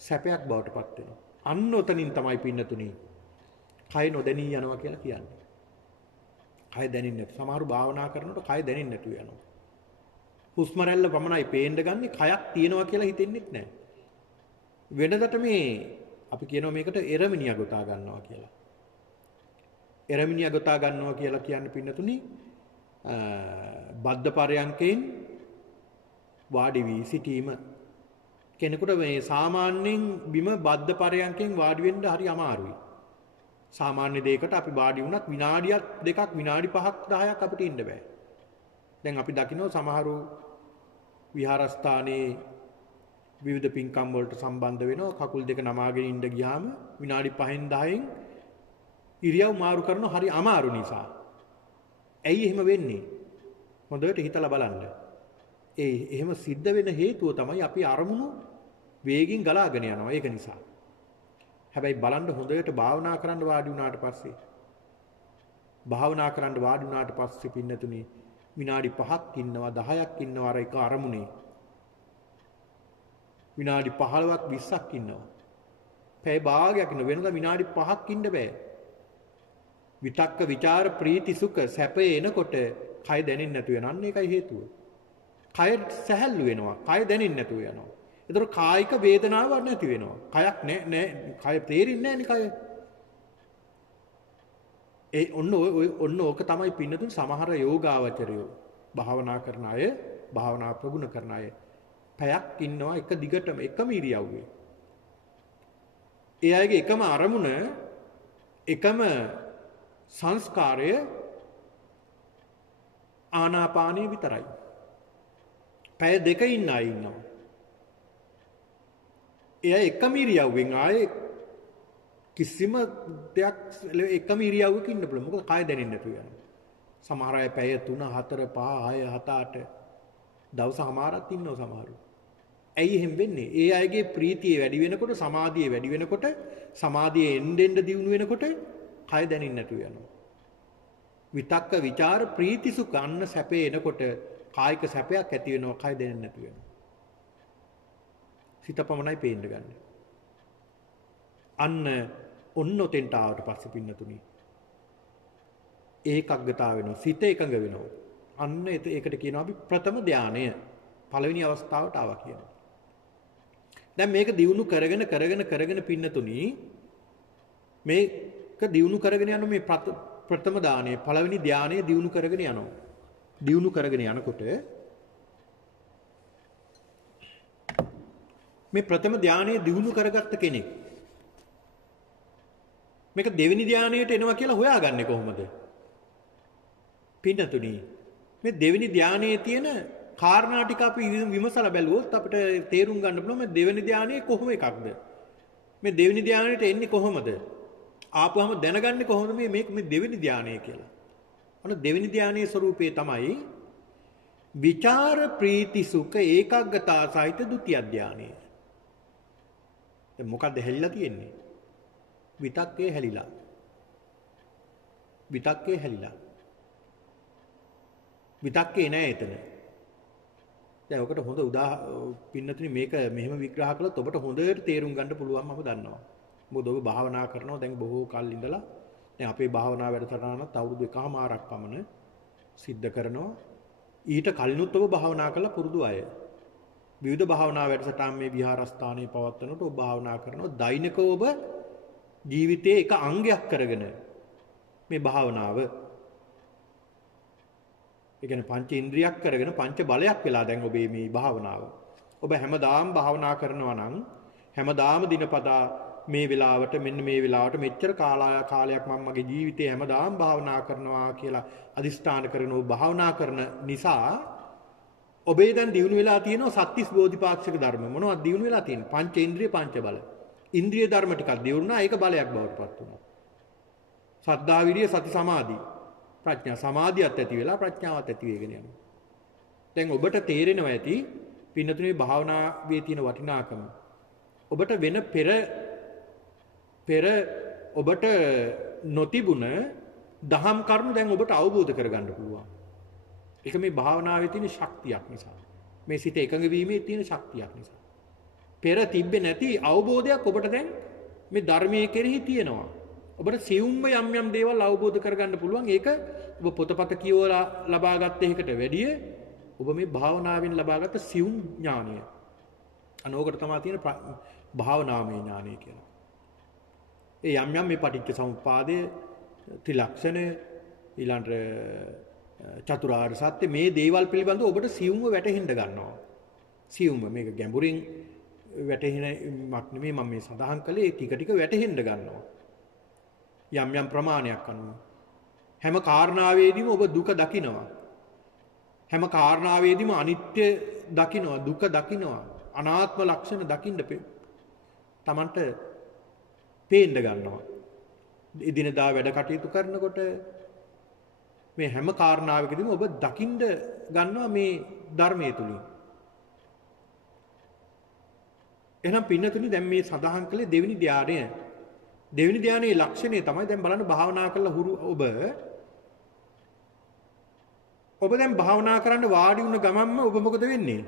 සැපයක් බවට පත් වෙනවා. අන්න ඔතනින් තමයි පින්නතුනේ කය නොදැනී යනවා කියලා කියන්නේ. කය දැනෙන්නේ නැතු. සමහරු භාවනා කරනකොට කය දැනෙන්නේ නැතු යනවා. හුස්ම රැල්ල පමණයි පේන්න ගන්නේ, කයක් තියෙනවා කියලා හිතෙන්නෙත් නැහැ. වෙනදට මේ අපි කියනවා මේකට එරමිනිය ගොතා ගන්නවා කියලා. එරමිනිය ගොතා ගන්නවා කියලා කියන්නේ පින්නතුනි බද්ධ පරයන්කෙන් වාඩි වී සිටීම. කෙනෙකුට මේ සාමාන්‍යයෙන් බිම බද්ධ පරයන්කෙන් වාඩි වෙන්න හරි අමාරුයි. සාමාන්‍ය දෙයකට අපි වාඩි වුණත් විනාඩියක් දෙකක් විනාඩි 5ක් 10ක් අපිට ඉන්න බෑ. දැන් අපි දකිනවා සමහරු විහාරස්ථානයේ විවිධ පින්කම් වලට සම්බන්ධ වෙනවා. කකුල් දෙක නමාගෙන ඉඳ ගියාම විනාඩි 5න් 10න් ඉරියව් මාරු කරන හරි අමාරු නිසා. ඇයි එහෙම වෙන්නේ? හොඳට හිතලා බලන්න. එහෙම සිද්ධ වෙන හේතුව තමයි අපි අරමුණු වේගින් ගලාගෙන යනවා. ඒක නිසා. හැබැයි බලන්න හොඳට භාවනා කරන්න වාඩි වුණාට පස්සේ පින්නතුනි විනාඩි 5ක් ඉන්නවා 10ක් ඉන්නවා අර එක අරමුණේ. විනාඩි 15ක් 20ක් ඉන්නවා. පැය භාගයක් ඉන්න වෙනදා විනාඩි 5ක් ඉන්න බෑ. විතක්ක ਵਿਚාර ප්‍රීති සුඛ සැපේ එනකොට කය දැනෙන්නේ නැතු වෙනවා. අන්න ඒකයි හේතුව. කය සැහැල්ලු වෙනවා. කය දැනෙන්නේ නැතුව යනවා. ඒතර කායික වේදනාවක් නැති වෙනවා. කයක් නෑ කය තේරෙන්නේ නෑනේ කය. ඔන්න ඕක තමයි පින්නතුන් සමහර යෝගාවචරයෝ භාවනා කරන අය, භාවනා ප්‍රගුණ කරන අය පැයක් ඉන්නවා එක දිගටම එකම ඉරියව්වේ. ඒ අයගේ එකම අරමුණ, එකම සංස්කාරය ආනාපානය විතරයි. පැය දෙක ඉන්න අය ඉන්නවා. එයා එකම ඉරියව්වෙන් ආයේ කිසිම දෙයක් එකම ඉරියව්වක ඉන්න පුළුවන්. මොකද කය දැනෙන්නේ නැතුව යනවා. සමහර අය පැය 3 4 5 6 7 8 දවසමාරක් ඉන්නවා සමහරු. ඇයි එහෙම වෙන්නේ? ඒ අයගේ ප්‍රීතිය වැඩි වෙනකොට, සමාධිය වැඩි වෙනකොට, සමාධිය එන්න දියුණු වෙනකොට කය දැනෙන්නේ නැතුව යනවා. විතක්ක ਵਿਚාර ප්‍රීති සුඛ අන්න සැපේ එනකොට කායික සැපයක් ඇති වෙනවා. කය දැනෙන්නේ නැතුව යනවා. සිත පමණයි පේන්න ගන්න. අන්න ඔන්න ඔතෙන්ට ආවට පස්සේ පින්නතුනි ඒකග්ගතාව වෙනවා. සිත එකඟ වෙනවා. අන්න ඒකට කියනවා අපි ප්‍රථම ධානය. පළවෙනි අවස්ථාවට ආවා කියනවා. දැන් මේක දියුණු කරගෙන පින්නතුනි මේක දියුණු කරගෙන යන මේ ප්‍රථම දානය පළවෙනි ධානය දියුණු කරගෙන යනවා. දියුණු කරගෙන යනකොට මේ ප්‍රථම ධානය දියුණු කරගත්ත කෙනෙක් මේක දෙවෙනි ධානයට එනවා කියලා හොයාගන්නේ කොහොමද? පින්නතුනි මේ දෙවෙනි ධානයේ තියෙන කාරණා ටික අපි විමසලා බැලුවොත් අපිට තේරුම් ගන්න පුළුවන් මේ දෙවෙනි ධානයේ කොහොම එකක්ද? මේ දෙවෙනි ධානයට එන්නේ කොහොමද? ආපුවම දැනගන්නේ කොහොමද මේ දෙවෙනි ධානය කියලා? අන්න දෙවෙනි ධානයේ ස්වરૂපේ තමයි විචාර ප්‍රීති සුඛ ඒකාග්‍රතා සහිත ဒုတိ ය ධානය. දැන් මොකද්ද හැලිලා තියෙන්නේ? විතක්කේ හැලිලා. විතක්කේ හැලිලා. විතක්කේ නෑ එතන. දැන් ඔකට හොඳ පින්නතුනි මේක මෙහෙම විග්‍රහ කළොත් ඔබට හොඳට තේරුම් ගන්න පුළුවන් මම දන්නවා. මොකද ඔබ භාවනා කරනවා දැන් බොහෝ කල් ඉඳලා දැන් අපේ භාවනා වැඩසටහනත් අවුරුදු 1කමාරක් පමණ සිද්ධ කරනවා. ඊට කලිනුත් ඔබ භාවනා කරලා පුරුදු අය. විවිධ භාවනා වැඩසටහන් මේ විහාරස්ථානයේ පවත්වනකොට ඔබ භාවනා කරනවා. දෛනිකව ඔබ ජීවිතයේ එක අංගයක් කරගෙන මේ භාවනාව ඒ කියන්නේ පංච ඉන්ද්‍රියක් කරගෙන පංච බලයක් වෙලා දැන් ඔබේ මේ භාවනාව. ඔබ හැමදාම භාවනා කරනවා නම් හැමදාම දිනපතා මේ වෙලාවට මෙන්න මේ වෙලාවට මෙච්චර කාලයක් මම මගේ ජීවිතේ හැමදාම භාවනා කරනවා කියලා අදිස්ථාන කරගෙන ඔබ භාවනා කරන නිසා ඔබේ දැන් දිනු වෙලා තියෙනවා සත්‍තිස් බෝධිපාක්ෂික ධර්ම. මොනවද දිනු වෙලා තියෙන්නේ? පංච ඉන්ද්‍රිය පංච බල. ඉන්ද්‍රිය ධර්ම ටිකක් දිනුනා ඒක බලයක් බවට පත් වුණා. සද්ධා විරිය සති සමාධි ප්‍රඥා සමාධියත් ඇති වෙලා ප්‍රඥාවත් ඇති වෙගෙන යනවා. දැන් ඔබට තේරෙනවා ඇති පින්නතුනේ භාවනාවේ තියෙන වටිනාකම. ඔබට වෙන පෙර ඔබට නොතිබුණ දහම් කරුණු දැන් ඔබට අවබෝධ කරගන්න පුළුවන්. ඒක මේ භාවනාවේ තියෙන ශක්තියක් නිසා. මේ සිත එකඟ වීමේ තියෙන ශක්තියක් නිසා. පෙර තිබ්බේ නැති අවබෝධයක් ඔබට දැන් මේ ධර්මයේ කෙරෙහි තියෙනවා. ඔබට සියුම්ම යම් දේවල් අවබෝධ කරගන්න පුළුවන්. ඒක ඔබ පොතපත කියවලා ලබාගත් එකකට වැඩිය ඔබ මේ භාවනාවෙන් ලබාගත් සියුම් ඥානය. අනෝකට තමයි තියෙන භාවනාමය ඥානය කියලා. ඒ යම් මේ පටිච්ච සමුප්පාදය ත්‍රිලක්ෂණය ඊළඟට චතුරාර්ය සත්‍ය මේ දේවල් පිළිබඳව ඔබට සියුම්ව වැටහෙන්න ගන්නවා. සියුම්ව මේක ගැඹුරින් වැටහෙනක් නෙමෙයි මම මේ සඳහන් කළේ ටික ටික වැටහෙන්න ගන්නවා. යම් ප්‍රමාණයක් අනුව හැම කාරණාවේදීම ඔබ දුක දකිනවා. හැම කාරණාවේදීම අනිත්‍ය දකිනවා, දුක දකිනවා, අනාත්ම ලක්ෂණ දකින්න තමන්ට පේන්න ගන්නවා. එදිනදා වැඩ කටයුතු කරනකොට මේ හැම කාරණාවකදීම ඔබ දකින්න ගන්නවා මේ ධර්මයේ තුලින්. එහෙනම් පින්නතුනි දැන් මේ සඳහන් කළේ දෙවෙනි ධානය. දෙවෙනි ධානයේ ලක්ෂණය තමයි දැන් බලන්න භාවනා කරලා හුරු ඔබ දැන් භාවනා කරන්න වාඩි වුණ ගමන්ම ඔබ මොකද වෙන්නේ?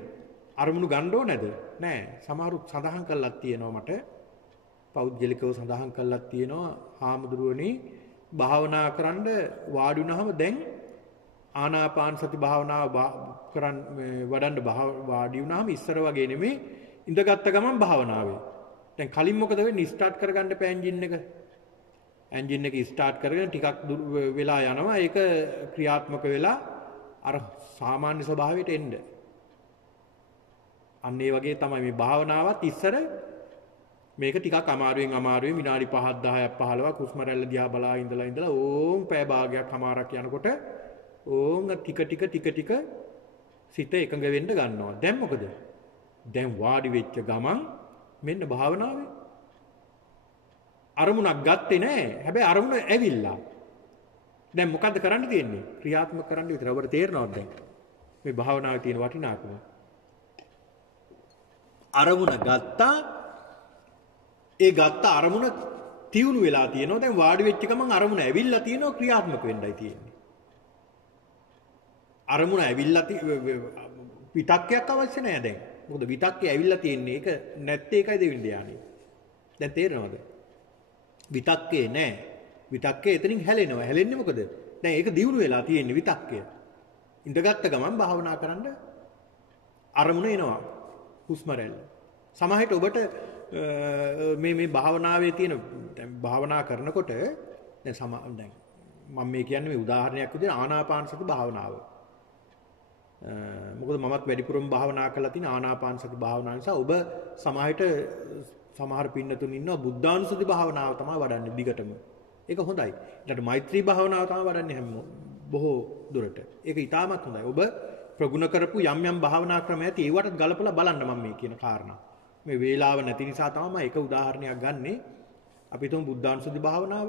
අරමුණු ගන්න ඕනේද? නෑ. සමහරු සඳහන් කළා තියෙනවා මට. පෞද්ගලිකව සඳහන් කළා තියෙනවා හාමුදුරුවනේ භාවනා කරන්න වාඩි වුණාම දැන් ආනාපාන සති භාවනාව වඩන්න වාඩි වුණාම ඉස්සර වගේ නෙමෙයි ඉඳගත්ත ගමන් භාවනාවේ. දැන් කලින් මොකද වෙන්නේ? ස්ටාර්ට් කරගන්න එපා එන්ජින් එක. එන්ජින් එක ස්ටාර්ට් කරගෙන ටිකක් වෙලා යනවා. ඒක ක්‍රියාත්මක වෙලා අර සාමාන්‍ය ස්වභාවයට එන්න. අන්න ඒ වගේ තමයි මේ භාවනාවත් ඉස්සර මේක ටිකක් අමාරුවෙන් විනාඩි 5ක් 10ක් 15ක් හුස්ම රැල්ල දිහා බලා ඉඳලා ඕම් පැය භාගයක් හමාරක් යනකොට ඕම් ටික ටික සිත එකඟ වෙන්න ගන්නවා. දැන් මොකද? දැන් වාඩි වෙච්ච ගමන් මෙන්න භාවනාවේ අරමුණක් ගත්තේ නැහැ. හැබැයි අරමුණ ඇවිල්ලා. දැන් මොකද්ද කරන්න තියෙන්නේ? ක්‍රියාත්මක කරන්න විතරයි. ඔබට තේරෙනවද දැන්? මේ භාවනාවේ තියෙන වටිනාකම. අරමුණ ගත්තා. ඒ ගත්ත අරමුණ තියුණු වෙලා තියෙනවා. දැන් වාඩි වෙච්ච ගමන් අරමුණ ඇවිල්ලා තියෙනවා, ක්‍රියාත්මක වෙන්නයි තියෙන්නේ. අරමුණ ඇවිල්ලා විතක්කයක් අවශ්‍ය නැහැ දැන්. මොකද විතක්කේ ඇවිල්ලා තියෙන්නේ. ඒක නැත්තේ ඒකයි දෙවෙනි ධානය. දැන් තේරෙනවද? විතක්කේ නෑ. විතක්කේ එතනින් හැලෙනවා. හැලෙන්නේ මොකද? දැන් ඒක දියුණු වෙලා තියෙන්නේ විතක්කය. ඉඳගත්ත ගමන් භාවනා කරන්න අරමුණ එනවා. හුස්ම රැල්ල. සමහරට ඔබට මේ භාවනාවේ තියෙන දැන් භාවනා කරනකොට දැන් මම මේ කියන්නේ මේ උදාහරණයක් විදිහට ආනාපාන සති භාවනාව. මොකද මමත් වැඩිපුරම භාවනා කරලා තියෙන ආනාපාන සති භාවනාව නිසා ඔබ සමහර පින්නතුන් ඉන්නවා බුද්ධානුස්සති භාවනාව තමයි වඩන්නේ දිගටම. ඒක හොඳයි. ඊට මෛත්‍රී භාවනාව තමයි වඩන්නේ බොහෝ දුරට. ඒක ඊටමත් හොඳයි. ඔබ ප්‍රගුණ කරපු යම් භාවනා ක්‍රම ඇති ඒවටත් ගලපලා බලන්න මම මේ කියන කාරණා. මේ වේලාව නැති නිසා තමයි එක උදාහරණයක් ගන්නෙ. අපි තුමු බුද්ධානුස්සති භාවනාව.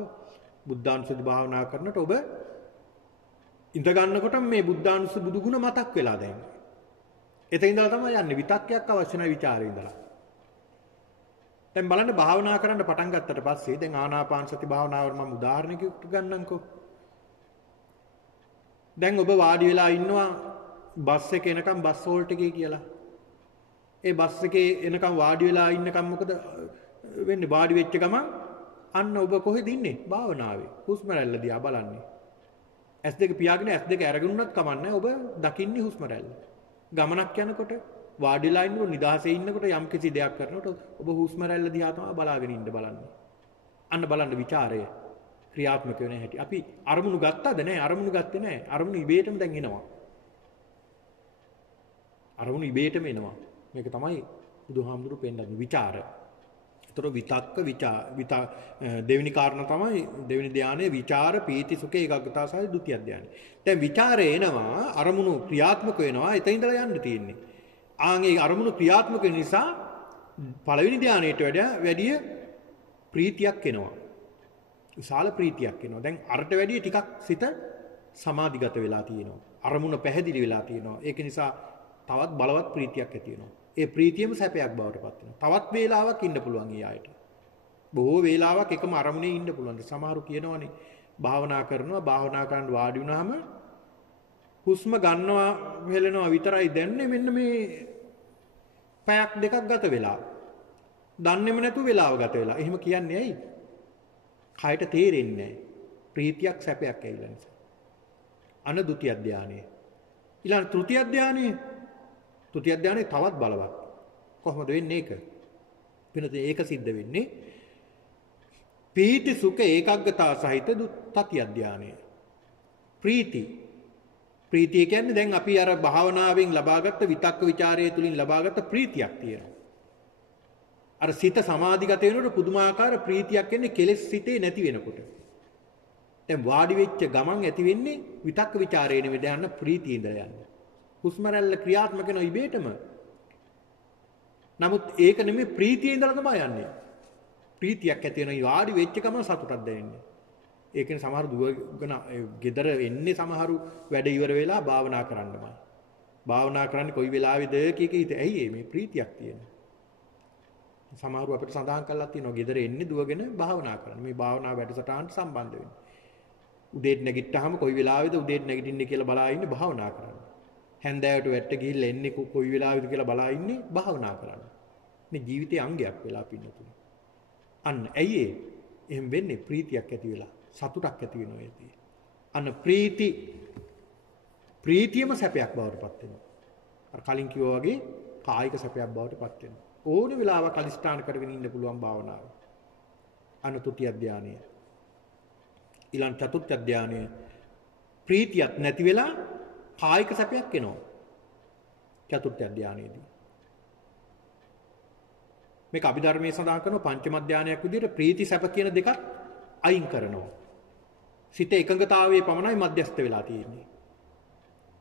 බුද්ධානුස්සති භාවනා කරනකොට ඔබ ඉඳ ගන්නකොට මේ බුද්ධානුස්සති බුදු ගුණ මතක් වෙලා දැන්. එතන ඉඳලා තමයි යන්නේ විතක්කයක් අවශ්‍ය නැහැ ਵਿਚාරේ ඉඳලා. දැන් බලන්න භාවනා කරන්න පටන් ගත්තට පස්සේ දැන් ආනාපාන සති භාවනාවට මම උදාහරණයකට ගන්නම්කෝ. දැන් ඔබ වාඩි වෙලා ඉන්නවා බස් එකේ එනකම් බස් හෝල්ට් එකේ කියලා. ඒ බස් එකේ එනකම් වාඩි වෙලා ඉන්නකම් මොකද වෙන්නේ? වාඩි වෙච්ච ගමන් අන්න ඔබ කොහෙද ඉන්නේ? භාවනාවේ. හුස්ම රැල්ල දිහා බලන්නේ. S2 පියාගෙන S2 අරගෙන උනත් කමන්නේ ඔබ දකින්නේ හුස්ම රැල්ල. ගමනක් යනකොට වාඩිලා ඉන්නකොට නිදහසේ ඉන්නකොට යම් කිසි දෙයක් කරනකොට ඔබ හුස්ම රැල්ල දිහා තමයි බලාගෙන ඉන්න බලන්නේ. අන්න බලන්න ਵਿਚාරය ක්‍රියාත්මක වෙන හැටි. අපි අරමුණු ගත්තද නැහැ? අරමුණු ගත්තේ නැහැ. අරමුණු ඉබේටම දැන් එනවා. අරමුණු ඉබේටම එනවා. මේක තමයි බුදුහාමුදුරු පෙන්නන්නේ ਵਿਚාර. ඒතර විතක්ක දෙවෙනි කාරණා තමයි දෙවෙනි ධානයේ විචාර පීති සුඛ ඒකාග්‍රතාව සහ ဒုတိ ය ධානය. දැන් විචාරය එනවා අරමුණු ක්‍රියාත්මක වෙනවා එතන ඉඳලා යන්න තියෙන්නේ. ආන්ගේ අරමුණු ක්‍රියාත්මක වෙන නිසා පළවෙනි ධානයට වැඩිය ප්‍රීතියක් එනවා. විශාල ප්‍රීතියක් එනවා. දැන් අරට වැඩිය ටිකක් සිත සමාධිගත වෙලා තියෙනවා. අරමුණ පැහැදිලි වෙලා තියෙනවා. ඒක නිසා තවත් බලවත් ප්‍රීතියක් ඇති වෙනවා. ඒ ප්‍රීතියම සැපයක් බවට පත් වෙනවා. තවත් වේලාවක් ඉන්න පුළුවන් ඊයයට. බොහෝ වේලාවක් එකම අරමුණේ ඉන්න පුළුවන්. සමහරු කියනවානේ භාවනා කරන්න වාඩි වුණාම හුස්ම ගන්නවා හෙලනවා විතරයි දැනන්නේ මෙන්න මේ පැයක් දෙකක් ගත වෙලා. දන්නේම නැතුව වේලාව ගත වෙලා. එහෙම කියන්නේ ඇයි? කයට තේරෙන්නේ නැහැ. ප්‍රීතියක් සැපයක් ඇවිල්ලා නිසා. අන ဒုတိ ය ධානය. ඊළඟ තෘතිය ධානය. තෘතිය ධානය තවත් බලවත්. කොහොමද වෙන්නේ ඒක? වෙනද ඒක සිද්ධ වෙන්නේ පීති සුඛ ඒකාග්‍රතාව සහිත තතිය ධානය. ප්‍රීතිය කියන්නේ දැන් අපි අර භාවනාවෙන් ලබාගත්ත විතක්ක ਵਿਚාරයේ තුලින් ලබාගත්ත ප්‍රීතියක් තියෙනවා. අර සිත සමාධිගත වෙනකොට පුදුමාකාර ප්‍රීතියක් එන්නේ කෙලෙස් සිතේ නැති වෙනකොට. දැන් වාඩි වෙච්ච ගමන් ඇති වෙන්නේ විතක්ක ਵਿਚාරයේ නෙවෙයි දැන් ප්‍රීතිය ඉඳලා යන්නේ. හුස්ම රැල්ල ක්‍රියාත්මක වෙන ඉබේටම. නමුත් ඒක නෙමෙයි ප්‍රීතියේ ඉඳලා තමයි යන්නේ. ප්‍රීතියක් ඇති වෙනවා වාඩි වෙච්ච ගමන් සතුටක් දැනෙන්නේ. ඒකෙන් සමහර දුවගෙන ගෙදර එන්නේ සමහරු වැඩ ඉවර වෙලා භාවනා කරන්නමයි. භාවනා කරන්නේ කොයි වෙලාවෙද කීක හිත. ඇයි මේ ප්‍රීතියක් තියෙනවා. සමහරු අපිට සඳහන් කරලා තියෙනවා ගෙදර එන්නේ දුවගෙන භාවනා කරන්න. මේ භාවනා වැඩසටහනට සම්බන්ධ වෙන්නේ. උදේට නැගිට්ටාම කොයි වෙලාවෙද උදේට නැගිටින්නේ කියලා බලා ඉන්නේ භාවනා කරන්න. හැන්දෑවට වැට්ට ගිහිල්ලා එන්නේ කොයි වෙලාවෙද කියලා බලා ඉන්නේ භාවනා කරන්න. මේ ජීවිතයේ අංගයක් වෙලා පින්නතුනේ. අන්න ඇයි එහෙම වෙන්නේ? ප්‍රීතියක් ඇති වෙලා සතුටක් ඇති වෙනවා ඒකේ. අන්න ප්‍රීතියම සැපයක් බවට පත් වෙනවා. අර කලින් කිව්වා වගේ කායික සැපයක් බවට පත් වෙනවා. ඕන වෙලාවක අදිස්ථාන කරගෙන ඉන්න පුළුවන් භාවනාව. අන්න තුතිය ධානය. ඊළඟ චතුර්ථ ධානය. ප්‍රීතියක් නැති වෙලා කායික සැපයක් එනවා. චතුර්ථ ධානයේදී. මේක අභිධර්මයේ සඳහන් කරන පංචම ධානයක් විදිහට ප්‍රීති සැප කියන දෙකක් අයින් කරනවා. සිත එකඟතාවයේ පමණයි මධ්‍යස්ත වෙලා තියෙන්නේ.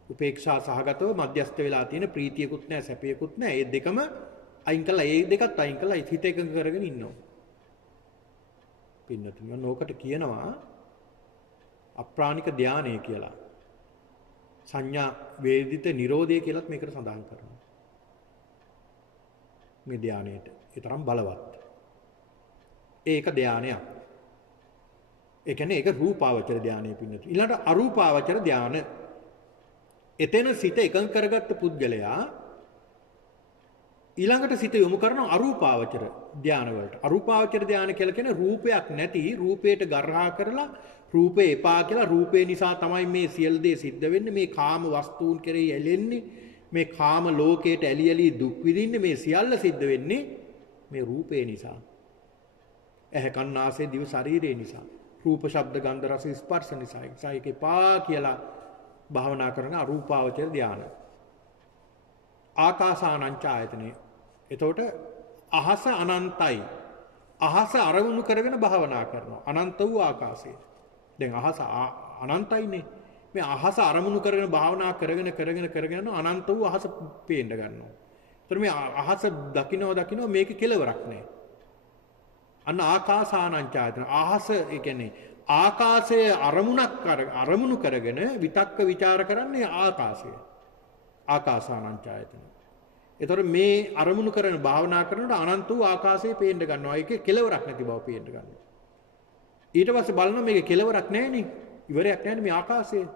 උපේක්ෂා සහගතව මධ්‍යස්ත වෙලා තියෙන ප්‍රීතියකුත් නැහැ සැපයකුත් නැහැ. ඒ දෙකම අයින් කළා. ඒ දෙකත් අයින් කළා හිත එකඟ කරගෙන ඉන්නවා. පින්නතුනි නෝකට කියනවා අප්‍රාණික ධානය කියලා. සංඥා වේදිත නිරෝධය කියලත් මේකට සඳහන් කරනවා. මේ ධානයේට ඒ තරම් බලවත්. ඒක ධානයක්. ඒ කියන්නේ ඒක රූපාවචර ධානය පින්නතුනි. ඊළඟට අරූපාවචර ධාන. එතන සිත එකඟ කරගත්ත පුද්ගලයා ඊළඟට සිත යොමු කරන අරූපාවචර ධාන වලට. අරූපාවචර ධාන කියලා කියන්නේ රූපයක් නැති රූපයට ගර්හා කරලා රූපේ එපා කියලා රූපේ නිසා තමයි මේ සියලු දේ සිද්ධ වෙන්නේ. මේ කාම වස්තුන් කෙරෙහි ඇලෙන්නේ. මේ කාම ලෝකයට ඇලි ඇලි දුක් විඳින්නේ. මේ සියල්ල සිද්ධ වෙන්නේ මේ රූපේ නිසා. ඇහැ කන් නාසය දිව ශරීරය නිසා. රූප ශබ්ද ගන්ධ රස ස්පර්ශ නිසා. ඒකයි එපා කියලා භාවනා කරන අරූපාවචර ධානය. ආකාසානංචායතනෙ. එතකොට අහස අනන්තයි. අහස අරමුණු කරගෙන භාවනා කරනවා. අනන්ත වූ ආකාශය. දැන් අහස අනන්තයිනේ. මේ අහස අරමුණු කරගෙන භාවනා කරගෙන අනන්ත වූ අහස පේන්න ගන්නවා. ඒතර මේ අහස දකින්න මේකේ කෙලවරක් නැහැ. අන්න ආකාසානංචායතන. අහස ඒ කියන්නේ ආකාශයේ අරමුණු කරගෙන විතක්ක ਵਿਚාර කරන්නේ ආකාශය. ආකාසානංචායතන. ඒතර මේ අරමුණු කරන භාවනා කරනකොට අනන්ත වූ ආකාශයේ පේන්න ගන්නවා. ඒකේ කෙලවරක් නැති බව පේන්න ගන්නවා. ඊට පස්සේ බලනවා මේකේ කෙලවරක් නැහැනේ. ඉවරයක් නැහැනේ මේ ආකාශයේ.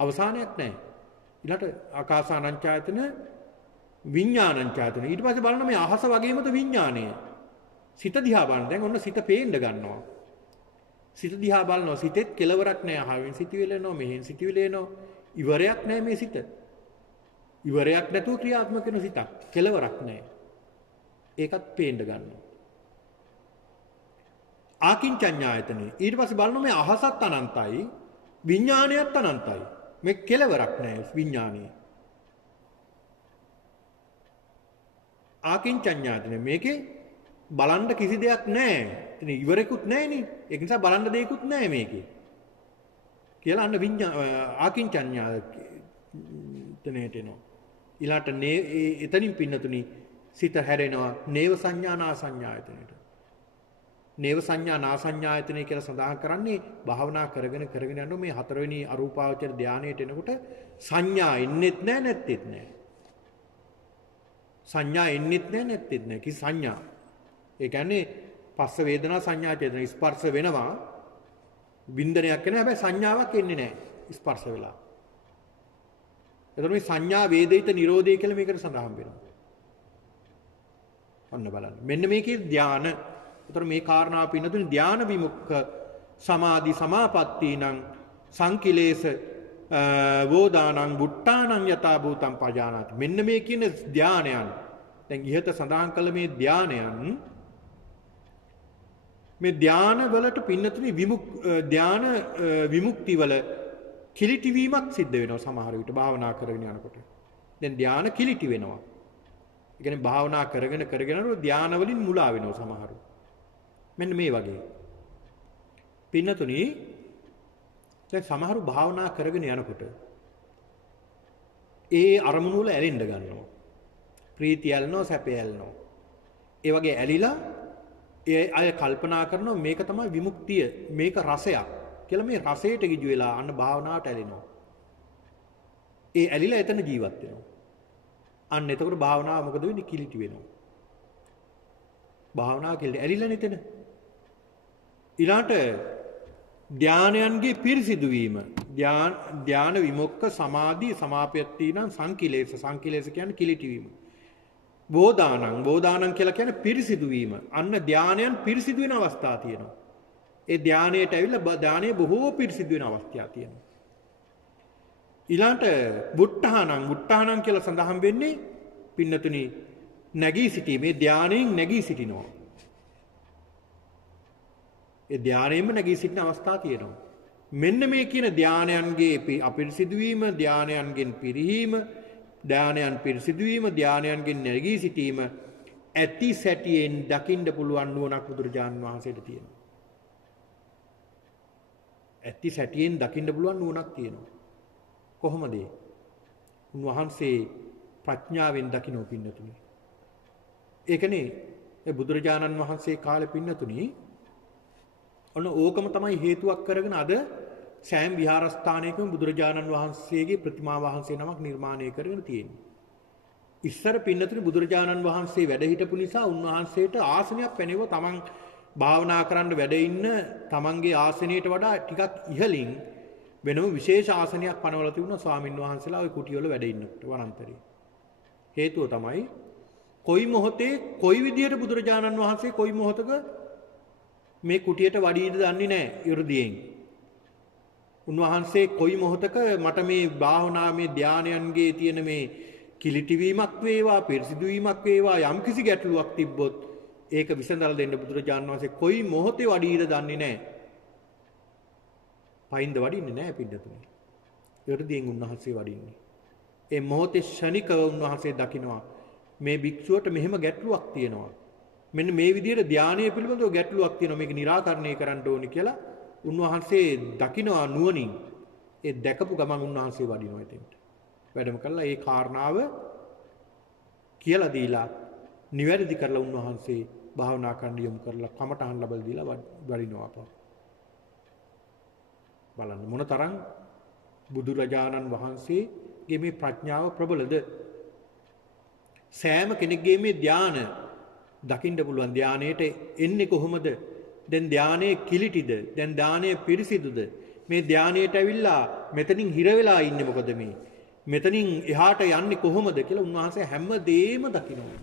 අවසානයක් නැහැ. ඊළඟට ආකාසානංචායතන විඥානංචායතන. ඊට පස්සේ බලනවා මේ අහස වගේමද විඥානය. සිත දිහා බලන. දැන් ඔන්න සිත පේන්න ගන්නවා. සිත දිහා බලනවා. සිතෙත් කෙලවරක් නැහැ. අහවෙන් සිටිවිල එනවා, මෙහෙන් සිටිවිල එනවා. ඉවරයක් නැහැ මේ සිත. ඉවරයක් නැතුව ක්‍රියාත්මක වෙන සිතක්. කෙලවරක් නැහැ. ඒකත් පේන්න ගන්නවා. ආකින්චඤ්ඤායතනෙ. ඊට පස්සේ බලනවා මේ අහසත් අනන්තයි, විඥානයත් අනන්තයි. මේ කෙලවරක් නැහැ විඥානයේ. ආකින්චඤ්ඤායතනෙ මේකේ බලන්න කිසි දෙයක් නැහැ. එතන ඉවරෙකුත් නැහැ නේ. ඒක නිසා බලන්න දෙයක්වත් නැහැ මේකේ. කියලා අන්න ආකින්චඤ්ඤායතනෙට එනවා. ඊළාට එතනින් පින්නතුනි සිත හැරෙනවා නේව සංඥා නා සංඥායතනෙට. නේව සංඥා නා සංඥායතනෙ කියලා සඳහන් කරන්නේ භාවනා කරගෙන යනවා මේ හතරවෙනි අරූපාවචර ධානයට එනකොට සංඥා එන්නෙත් නැහැ නැත්තේත් නැහැ. සංඥා එන්නෙත් නැහැ නැත්තේත් නැහැ. කිසි සංඥා. ඒ කියන්නේ පස්ස වේදනා සංඥා චේතන ස්පර්ශ වෙනවා. වින්දනයක් වෙනවා. හැබැයි සංඥාවක් එන්නේ නැහැ ස්පර්ශ වෙලා. එතකොට මේ සංඥා වේදිත නිරෝධය කියලා මේකට සඳහන් වෙනවා. අන්න බලන්න. මෙන්න මේකේ ධාන. එතකොට මේ කාරණාව පින්නතුනි ධාන විමුක්ඛ සමාධි සමාපත්තිනං සංකිලේශ වෝදානං බුට්ටානං යතා භූතං පජානාති. මෙන්න මේ කියන ධානයන්. දැන් ඉහත සඳහන් කළ මේ ධානයන් මේ ධාන වලට පින්නතුනි ධාන විමුක්ති වල කිලිටි වීමක් සිද්ධ වෙනවා සමහර විට භාවනා කරගෙන යනකොට. දැන් ධාන කිලිටි වෙනවා. ඒ කියන්නේ භාවනා කරගෙන යනකොට ධාන වලින් මුලා වෙනවා සමහරු. මෙන්න මේ වගේ. පින්නතුනි දැන් සමහරු භාවනා කරගෙන යනකොට ඒ අරමුණු වල ඇලෙන්න ගන්නවා. ප්‍රීතිය ඇලෙනවා, සැපය ඇලෙනවා. ඒ වගේ ඇලිලා ඒ අය කල්පනා කරනවා මේක තමයි විමුක්තිය, මේක රසයක් කියලා මේ රසයට ගිජු වෙලා අන්න භාවනාවට ඇලෙනවා. ඒ ඇලිලා එතන ජීවත් වෙනවා. අන්න එතකොට භාවනාව මොකද වෙන්නේ? කිලිටි වෙනවා. භාවනාව කිලිටි ඇලිලා නෙතන. ඊළාට ධානයන්ගේ පිරිසිදු වීම ධාන විමුක්ඛ සමාධි සමාපත්තිනම් සංකිලේශ කියන්නේ කිලිටි වීම. බෝධානං කියලා කියන්නේ පිරිසිදු වීම. අන්න ධානයන් පිරිසිදු වෙන අවස්ථා තියෙනවා. ඒ ධානයට ඇවිල්ලා ධානය බොහෝ පිරිසිදු වෙන අවස්ථා තියෙනවා. ඊළාට බුට්ටානං කියලා සඳහන් වෙන්නේ පින්නතුනි නැගී සිටීමේ ධානයෙන් නැගී සිටිනවා. ඒ ධානයෙන්ම නැගී සිටින අවස්ථා තියෙනවා. මෙන්න මේ කියන ධානයන්ගේ අපිරිසිදු වීම, ධානයන්ගෙන් පිරිහීම, ධානයන් පිරිසිදු වීම, ධානයන්ගෙන් නැගී සිටීම ඇති සැටියෙන් දකින්න පුළුවන් නුවණක් බුදුරජාණන් වහන්සේට තියෙනවා. ඇති සැටියෙන් දකින්න පුළුවන් නුවණක් තියෙනවා. කොහොමද? උන්වහන්සේ ප්‍රඥාවෙන් දකින්න පින්නතුනි. ඒකනේ ඒ බුදුරජාණන් වහන්සේ කාලේ පින්නතුනි ඔන්න ඕකම තමයි හේතුවක් කරගෙන අද සෑම විහාරස්ථානයකම බුදුරජාණන් වහන්සේගේ ප්‍රතිමා වහන්සේ නමක් නිර්මාණය කරගෙන තියෙනවා. ඉස්සර පින්නතුනි බුදුරජාණන් වහන්සේ වැඩ හිටපු නිසා උන්වහන්සේට ආසනයක් පැනෙව තමන් භාවනා කරන්න වැඩ ඉන්න තමන්ගේ ආසනයට වඩා ටිකක් ඉහළින් වෙනම විශේෂ ආසනයක් පනවලා තිබුණා ස්වාමින් වහන්සේලා ওই කුටිවල වැඩ ඉන්නකොට වනාන්තරේ. හේතුව තමයි කොයි මොහොතේ කොයි විදියට බුදුරජාණන් වහන්සේ කොයි මොහොතක මේ කුටියට වඩීද දන්නේ නැහැ 이르දියෙන්. උන්වහන්සේ කොයි මොහොතක මට මේ භාවනාවේ ධානයන්ගේ තියෙන මේ කිලිටිවීමක් වේවා පිරිසිදු වීමක් වේවා යම් කිසි ගැටලුවක් තිබ්බොත් ඒක විසඳලා දෙන්න බුදුරජාණන් වහන්සේ කොයි මොහොතේ වඩීද දන්නේ නැහැ. පයින්ද වඩින්නේ නැහැ පිටුතුනේ. 이르දියෙන් උන්වහන්සේ වඩින්නේ. ඒ මොහොතේ ශනිකව උන්වහන්සේ දකිනවා මේ භික්ෂුවට මෙහෙම ගැටලුවක් තියෙනවා. මෙන්න මේ විදිහට ධානයේ පිළිබඳව ගැටලුවක් තියෙනවා. මේක निराකරණය කරන්න ඕනේ කියලා උන්වහන්සේ දකිනවා නුවණින්. ඒ දැකපු ගමන් උන්වහන්සේ වඩිනවා එතෙන්ට. වැඩම කළා ඒ කාරණාව කියලා දීලා නිවැරදි කරලා උන්වහන්සේ භාවනා කරන්න යොමු කරලා කමටහන් ලැබලා දීලා වඩිනවා අපව. බලන්න මොනතරම් බුදුරජාණන් වහන්සේගේ මේ ප්‍රඥාව ප්‍රබලද. සෑම කෙනෙක්ගේ මේ ධානය දකින්න පුළුවන්. ධානයට එන්නේ කොහොමද? දැන් ධානයේ කිලිටිද? දැන් ධානයේ පිරිසිදුද? මේ ධානයට ඇවිල්ලා මෙතනින් හිර වෙලා ඉන්නේ මොකද මේ? මෙතනින් එහාට යන්නේ කොහොමද කියලා උන්වහන්සේ හැමදේම දකිනවා.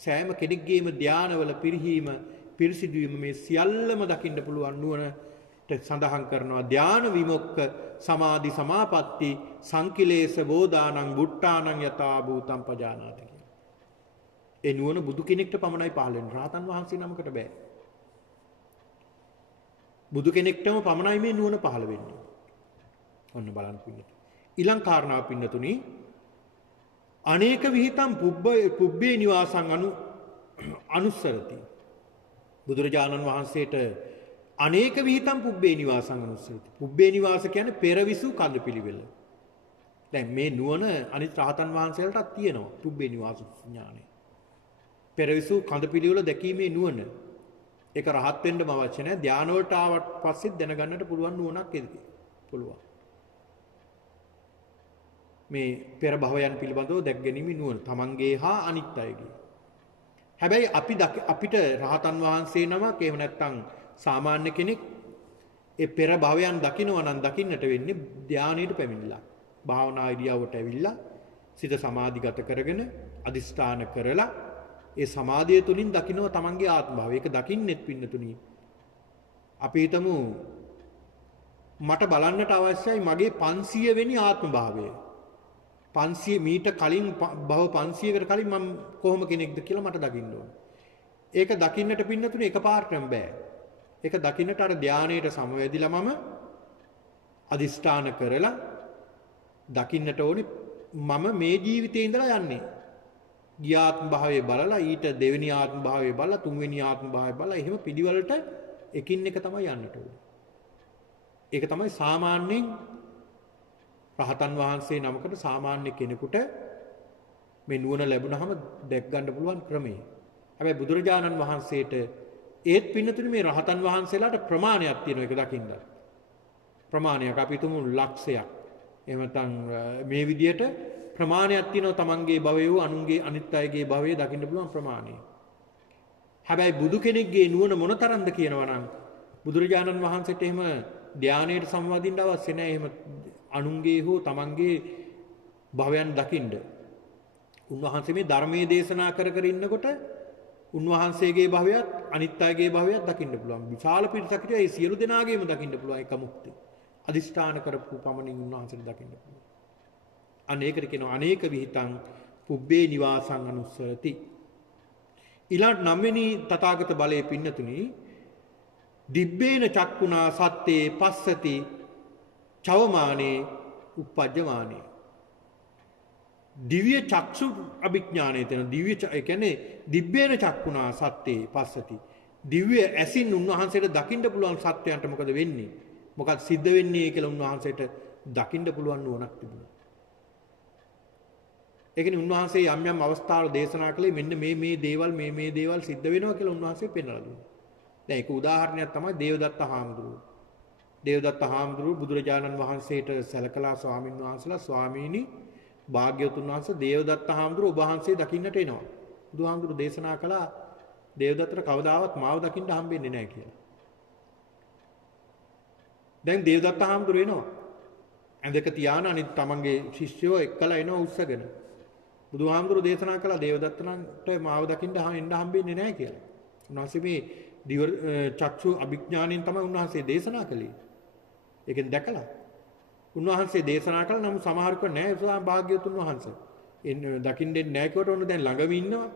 සෑම කෙනෙක්ගේම ධානවල පිරිහීම පිරිසිදුවීම මේ සියල්ලම දකින්න පුළුවන් නුවණට සඳහන් කරනවා. ධාන විමුක්ක සමාධි සමාපatti සංකිලේශ බෝධානං බුට්ටානං යතා භූතං පජානාති. ඒ නුවණ බුදු කෙනෙක්ට පමණයි පහළ වෙන්නේ. රහතන් වහන්සේ නමකට බෑ. බුදු කෙනෙක්ටම පමණයි මේ නුවණ පහළ වෙන්නේ. ඔන්න බලන්න පින්නතුනි. ඊළඟ කාරණාව පින්නතුනි අනේක විහිතම් පුබ්බේ නිවාසං අනුස්සරති. බුදුරජාණන් වහන්සේට අනේක විහිතම් පුබ්බේ නිවාසං අනුස්සරති. පුබ්බේ නිවාස කියන්නේ පෙරවිසු කඳපිලිවෙල. දැන් මේ නුවණ අනිත් රහතන් වහන්සේලටත් තියෙනවා. පුබ්බේ නිවාස ඥානය. පෙරවිසු කඳපිලිවෙල දැකීමේ නුවණ. ඒක රහත් වෙන්නම අවශ්‍ය නැහැ. ධාන වලට ආවට පස්සේ දැනගන්නට පුළුවන් නුවණක් එදී. පුළුවන්. මේ පෙර භවයන් පිළිබඳව දැක් ගැනීමේ නුවණ තමන්ගේ හා අනිත් අයගේ. හැබැයි අපිට රහතන් වහන්සේ නමක් එහෙම නැත්නම් සාමාන්‍ය කෙනෙක් ඒ පෙර භවයන් දකිනවා නම් දකින්නට වෙන්නේ ධානයට පැමිණිලා. භාවනා ඉරියව්වට ඇවිල්ලා සිත සමාධිගත කරගෙන අදිස්ථාන කරලා ඒ සමාධිය තුලින් දකින්න තමන්ගේ ආත්ම භාවය. ඒක දකින්නෙත් පින්නතුණි. අපි හිතමු මට බලන්නට අවශ්‍යයි මගේ 500 වෙනි ආත්ම භාවය. 500 මීට කලින් භව 500කට කලින් මම කොහොම කෙනෙක්ද කියලා මට දකින්න ඕන. ඒක දකින්නට පින්නතුණි එකපාරටම බෑ. ඒක දකින්නට අර ධානයේට සමවැදිලා මම අදිස්ථාන කරලා දකින්නට ඕනි මම මේ ජීවිතේ ඉඳලා යන්නේ. ගිය ආත්ම භාවයේ බලලා ඊට දෙවෙනි ආත්ම භාවයේ බලලා තුන්වෙනි ආත්ම භාවයේ බලලා එහෙම පිළිවෙලට එකින් එක තමයි යන්නට ඕනේ. ඒක තමයි සාමාන්‍යයෙන් රහතන් වහන්සේ නමකට සාමාන්‍ය කෙනෙකුට මේ නුවණ ලැබුණාම දැක් ගන්න පුළුවන් ක්‍රමය. හැබැයි බුදුරජාණන් වහන්සේට ඒත් පින්නතුනේ මේ රහතන් වහන්සේලාට ප්‍රමාණයක් තියෙනවා ඒක දකින්න. ප්‍රමාණයක් අපි තුමු ලක්ෂයක්. එහෙම නැත්නම් මේ විදියට ප්‍රමාණයක් තියෙනවා තමන්ගේ භවයේ වූ අනුන්ගේ අනිත් අයගේ භවයේ දකින්න පුළුවන් ප්‍රමාණය. හැබැයි බුදු කෙනෙක්ගේ නුවණ මොනතරම්ද කියනවා නම් බුදුරජාණන් වහන්සේට එහෙම ධානයට සම්වදින්න අවශ්‍ය නැහැ. එහෙම අනුන්ගේ හෝ තමන්ගේ භවයන් දකින්න. උන්වහන්සේ මේ ධර්මයේ දේශනා කර කර ඉන්නකොට උන්වහන්සේගේ භවයත් අනිත් අයගේ භවයත් දකින්න පුළුවන්. විශාල පිරිසකට ඒ සියලු දෙනාගේම දකින්න පුළුවන් එක මුක්ති. අදිෂ්ඨාන කරපු පමණින් උන්වහන්සේට දකින්න පුළුවන්. අනේකට කියනවා අනේක විහිතං පුබ්බේ නිවාසං අනුස්සරති. ඊළඟ 9 වෙනි තථාගත බලයේ පින්නතුනි දිබ්බේන චක්කුණා සත්තේ පස්සති චවමානේ උපජ්ජමානේ. දිව්‍ය චක්සු අභිඥානයේ තියෙන දිව්‍ය ඒ කියන්නේ දිබ්බේන චක්කුණා සත්තේ පස්සති. දිව්‍ය ඇසින් උන්වහන්සේට දකින්න පුළුවන් සත්‍යයන්ට මොකද වෙන්නේ? මොකක්ද සිද්ධ වෙන්නේ කියලා උන්වහන්සේට දකින්න පුළුවන් නුවණක් තිබුණා. ඒ කියන්නේ උන්වහන්සේ යම් යම් අවස්ථාවල දේශනා කළේ මෙන්න මේ දේවල් සිද්ධ වෙනවා කියලා උන්වහන්සේ පෙන්වලා දුන්නා. දැන් ඒක උදාහරණයක් තමයි දේවදත්ත හාමුදුරුවෝ. දේවදත්ත හාමුදුරුවෝ බුදුරජාණන් වහන්සේට සැලකලා ස්වාමින් වහන්සේලා ස්වාමීනි භාග්‍යවතුන් වහන්සේ දේවදත්ත හාමුදුරුවෝ ඔබ වහන්සේ දකින්නට එනවා. බුදුහාමුදුරුවෝ දේශනා කළා දේවදත්තට කවදාවත් මාව දකින්න හම්බෙන්නේ නැහැ කියලා. දැන් දේවදත්ත හාමුදුරුවෝ එනවා. ඇඳක තියාන අනිත් තමන්ගේ ශිෂ්‍යයෝ එක්කලා එනවා උස්සගෙන. බුදුහාමුදුරු දේශනා කළා දේවදත්තන්ට මාව දකින්න එන්න හම්බෙන්නේ නැහැ කියලා. උන්වහන්සේ මේ චක්ෂු අභිඥාණයෙන් තමයි උන්වහන්සේ දේශනා කළේ. ඒකෙන් දැකලා උන්වහන්සේ දේශනා කළා නම් සමහරක නැහැ ස්වාම භාග්‍යවතුන් වහන්සේ. දකින්න දෙන්නේ නැහැ කොට ඔන්න දැන් ළඟම ඉන්නවා.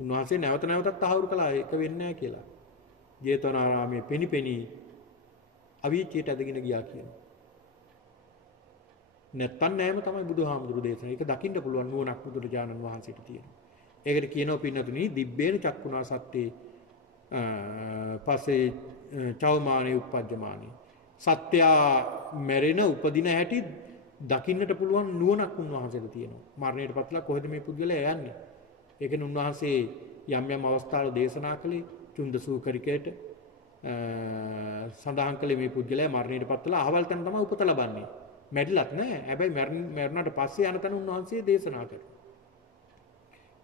උන්වහන්සේ නැවත නැවතත් අහුරු කළා ඒක වෙන්නේ නැහැ කියලා. ජේතවනාරාමයේ පෙනිපෙනි අවීචයට ඇදගෙන ගියා කියනවා. නැත්තම් නෑම තමයි බුදුහාමුදුරු දේශනා. ඒක දකින්න පුළුවන් නුවණක් බුදුරජාණන් වහන්සේට තියෙනවා. ඒකට කියනවා පින්නතුනි දිබ්බේන චක්කුණා සත්තේ පස්සේ චෞමානේ උප්පජ්ජමානේ. සත්‍යා මැරෙන උපදින හැටි දකින්නට පුළුවන් නුවණක් උන්වහන්සේට තියෙනවා. මරණයට පත්ලා කොහෙද මේ පුද්ගලයා යන්නේ? ඒකෙන් උන්වහන්සේ යම් යම් අවස්ථාවල දේශනා කළේ චුන්දසූකරිකයට සඳහන් කළේ මේ පුද්ගලයා මරණයට පත්ලා අහවල් තැන තමයි උපත ලබන්නේ. මැරිලත් නෑ. හැබැයි මරණයට පස්සේ යන තැන උන්වහන්සේ දේශනා කරනවා.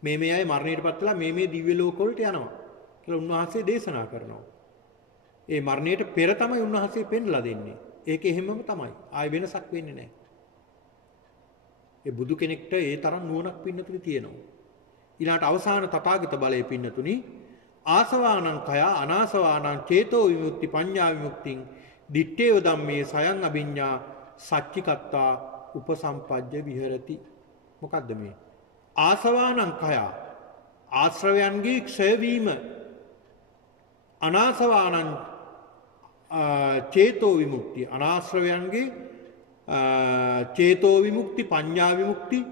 මේ අය මරණයට පත්ලා මේ දිව්‍ය ලෝක වලට යනවා කියලා උන්වහන්සේ දේශනා කරනවා. ඒ මරණයට පෙර තමයි උන්වහන්සේ පෙන්ලා දෙන්නේ. ඒක එහෙමම තමයි. ආයෙ වෙනසක් වෙන්නේ නැහැ. ඒ බුදු කෙනෙක්ට ඒ තරම් නුවණක් පින්නතුනි තියෙනවා. ඊළාට අවසාන තථාගත බලයේ පින්නතුනි ආසවානං කය අනාසවානං චේතෝ විමුක්ති පඤ්ඤා විමුක්තිං දිත්තේව ධම්මේ සයං අභිඤ්ඤා සච්චිකත්තා උපසම්පජ්ජ විහෙරති. මොකද්ද මේ? ආසවානං කය ආශ්‍රවයන්ගේ ක්ෂය වීම අනාසවානං චේතෝ විමුක්ති අනාශ්‍රවයන්ගේ චේතෝ විමුක්ති පඤ්ඤා විමුක්ති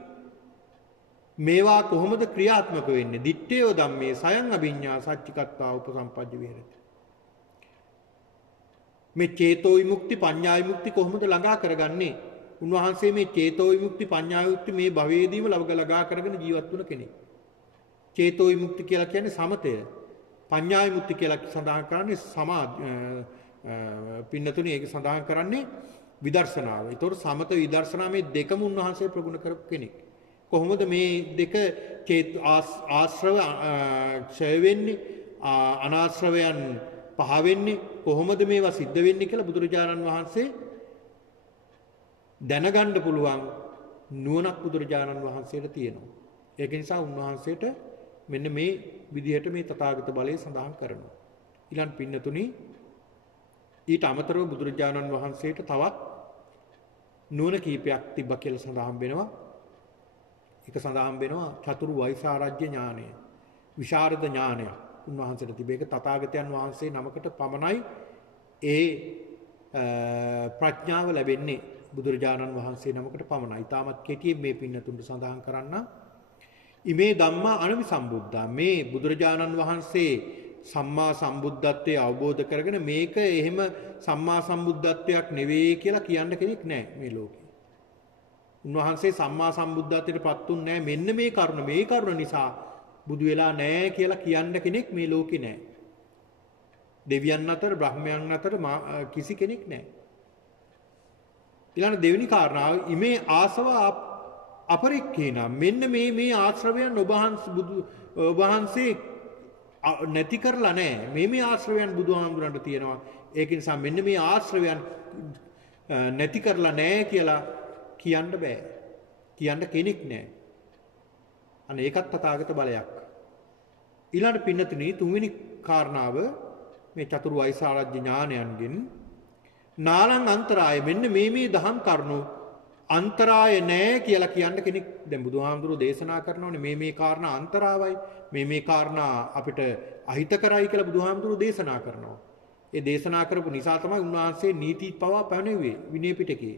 මේවා කොහොමද ක්‍රියාත්මක වෙන්නේ? දිත්තේව ධම්මේ සයං අභිඤ්ඤා සච්චිකත්තා උපසම්පජ්ජ විහෙරති. මේ චේතෝ විමුක්ති පඤ්ඤා විමුක්ති කොහොමද ළඟා කරගන්නේ? උන්වහන්සේ මේ චේතෝ විමුක්ති පඤ්ඤා විමුක්ති මේ භවයේදීම ළඟා කරගෙන ජීවත් වුණ කෙනෙක්. චේතෝ විමුක්ති කියලා කියන්නේ සමතය. පඤ්ඤා විමුක්ති කියලා සඳහන් කරන්නේ පින්නතුනේ ඒක සඳහන් කරන්නේ විදර්ශනාව. ඒතකොට සමත විදර්ශනා මේ දෙකම උන්වහන්සේ ප්‍රගුණ කරපු කෙනෙක්. කොහොමද මේ දෙක ආශ්‍රව ක්ෂය වෙන්නේ අනාශ්‍රවයන් පහ වෙන්නේ කොහොමද මේවා සිද්ධ වෙන්නේ කියලා බුදුරජාණන් වහන්සේ දැනගන්න පුළුවන් නුවණක් බුදුරජාණන් වහන්සේට තියෙනවා. ඒක නිසා උන්වහන්සේට මෙන්න මේ විදිහට මේ තථාගත බලය සඳහන් කරනවා. ඊළඟ පින්නතුනි ඊට අමතරව බුදුරජාණන් වහන්සේට තවත් නුවණ කීපයක් තිබ්බා කියලා සඳහන් වෙනවා. ඒක සඳහන් වෙනවා චතුරු වෛසාරජ්‍ය ඥානය. විශාරද ඥානය උන්වහන්සේට තිබේ. ඒක තථාගතයන් වහන්සේ නමකට පමණයි ඒ ප්‍රඥාව ලැබෙන්නේ. බුදුරජාණන් වහන්සේ නමකට පමණයි. ඊටමත් කෙටියෙන් මේ පින්නතුන්ට සඳහන් කරන්න. ඉමේ ධම්මා අනවිසම්බුද්ධා. මේ බුදුරජාණන් වහන්සේ සම්මා සම්බුද්ධත්වයේ අවබෝධ කරගෙන මේක එහෙම සම්මා සම්බුද්ධත්වයක් නෙවෙයි කියලා කියන්න කෙනෙක් නැහැ මේ ලෝකේ. උන්වහන්සේ සම්මා සම්බුද්ධත්වයට පත්ුන්නේ නැහැ. මෙන්න මේ කරුණ නිසා බුදු වෙලා නැහැ කියලා කියන්න කෙනෙක් මේ ලෝකේ නැහැ. දෙවියන් අතර බ්‍රහ්මයන් අතර කිසි කෙනෙක් නැහැ. ඊළඟ දෙවෙනි කාරණාව ඉමේ ආසව අපරික්ඛේනා. මෙන්න මේ ආශ්‍රවයන් ඔබ වහන්සේ නැති කරලා නැහැ. මේ ආශ්‍රවයන් බුදුහාමුදුරන්ට තියෙනවා. ඒක නිසා මෙන්න මේ ආශ්‍රවයන් නැති කරලා නැහැ කියලා කියන්න බෑ. කියන්න කෙනෙක් නැහැ. අනේ ඒකත් තථාගත බලයක්. ඊළඟ පින්නතුනි තුන්වෙනි කාරණාව මේ චතුරු වෛසාරජ්‍ය ඥානයන්ගෙන් නාලං අන්තරාය මෙන්න මේ දහම් කරුණු අන්තරාය නැහැ කියලා කියන්න කෙනෙක් දැන් බුදුහාමුදුරුවෝ දේශනා කරනෝනේ මේ කාරණා අන්තරාවයි මේ කාරණා අපිට අහිත කරයි කියලා බුදුහාමුදුරුවෝ දේශනා කරනවා. ඒ දේශනා කරපු නිසා තමයි උන්වහන්සේ නීති පවා පැනෙව්වේ විනය පිටකේ.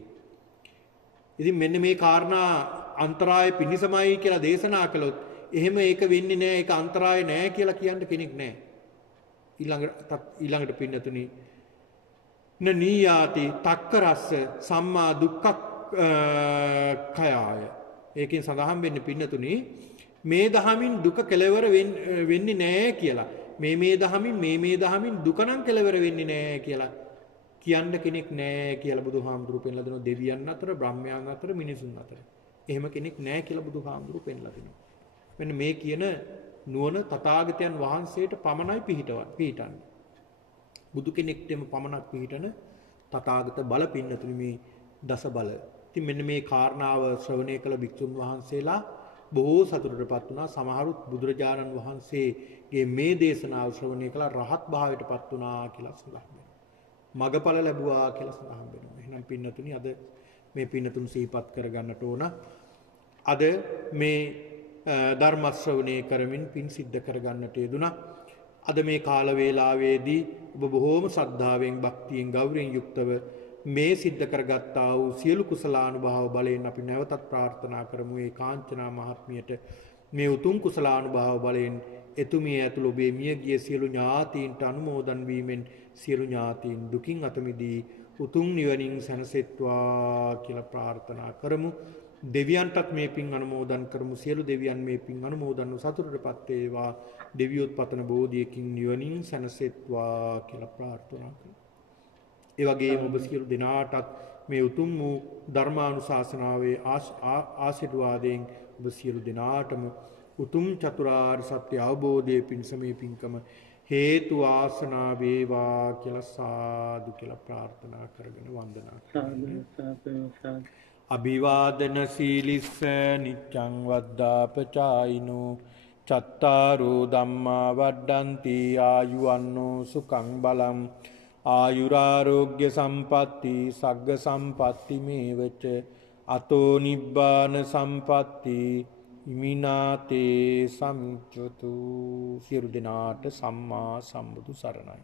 ඉතින් මෙන්න මේ කාරණා අන්තරාය පිණිසමයි කියලා දේශනා කළොත් එහෙම ඒක වෙන්නේ නැහැ. ඒක අන්තරාය නැහැ කියලා කියන්න කෙනෙක් නැහැ. ඊළඟට පින්නතුනි නීයාති තක්කරස්ස සම්මා දුක්ඛ කයාය. ඒකෙන් සඳහන් වෙන්නේ පින්නතුනි මේ දහමින් දුක කෙලවර වෙන්නේ නැහැ කියලා. මේ දහමින් දුක නම් කෙලවර වෙන්නේ නැහැ කියලා කියන්න කෙනෙක් නැහැ කියලා බුදුහාමුදුරු පෙන්ලා දෙනවා. දෙවියන් අතර, බ්‍රහ්මයන් අතර, මිනිසුන් අතර. එහෙම කෙනෙක් නැහැ කියලා බුදුහාමුදුරු පෙන්ලා දෙනවා. මෙන්න මේ කියන නුවණ තථාගතයන් වහන්සේට පමණයි පිහිටන්නේ. බුදු කෙනෙක්ටම පමණක් පිහිටන තථාගත බල පින්නතුනි මේ දස බල. ඉතින් මෙන්න මේ කාරණාව ශ්‍රවණය කළ භික්ෂුන් වහන්සේලා බොහෝ සතුටටපත් වුණා. සමහරුත් බුදුරජාණන් වහන්සේගේ මේ දේශනාව ශ්‍රවණය කළා රහත් භාවයටපත් වුණා කියලා සඳහන් වෙනවා. මගඵල ලැබුවා කියලා සඳහන් වෙනවා. එහෙනම් පින්නතුනි අද මේ පින්නතුන් සිහිපත් කරගන්නට ඕන. අද මේ ධර්ම ශ්‍රවණය කරමින් පින් සිද්ධ කරගන්නට යෙදුණා. අද මේ කාල වේලාවේදී ඔබ බොහෝම ශ්‍රද්ධාවෙන් භක්තියෙන් ගෞරවයෙන් යුක්තව මේ සිද්ධ කරගත්තා වූ සියලු කුසලානුභාව බලයෙන් අපි නැවතත් ප්‍රාර්ථනා කරමු ඒ කාංචනා මහත්මියට මේ උතුම් කුසලානුභාව බලයෙන් එතුමිය ඇතුළු ඔබේ මියගිය සියලු ඥාතීන්ට අනුමෝදන් වීමෙන් සියලු ඥාතීන් දුකින් අත මිදී උතුම් නිවනින් සැනසෙත්වා කියලා ප්‍රාර්ථනා කරමු. දෙවියන්ටත් මේ පින් අනුමෝදන් කරමු. සියලු දෙවියන් මේ පින් අනුමෝදන්ව සතුටටපත් වේවා. දෙවියොත් පතන බෝධියකින් නිවනින් සැනසෙත්වා කියලා ප්‍රාර්ථනා කරමු. ඒ වගේම ඔබ සියලු දෙනාටත් මේ උතුම් වූ ධර්මානුශාසනාවේ ආශිර්වාදයෙන් ඔබ සියලු දෙනාටම උතුම් චතුරාර්ය සත්‍ය අවබෝධයේ පිණිස මේ පින්කම හේතු ආසනා වේවා කියලා සාදු කියලා ප්‍රාර්ථනා කරගෙන වන්දනා කරමු. අභිවාදන සීලිස්ස නිච්ඡං වද්දාපචායිනෝ චත්තාරෝ ධම්මා වඩ්ඩಂತಿ ආයුවන්නෝ සුඛං බලං ආයුරාරෝග්‍ය සම්පatti සග්ග සම්පatti මේවච අතෝ නිබ්බාන සම්පatti ඉමිනාතේ සම්චතු. සියලු දෙනාට සම්මා සම්බුදු සරණයි.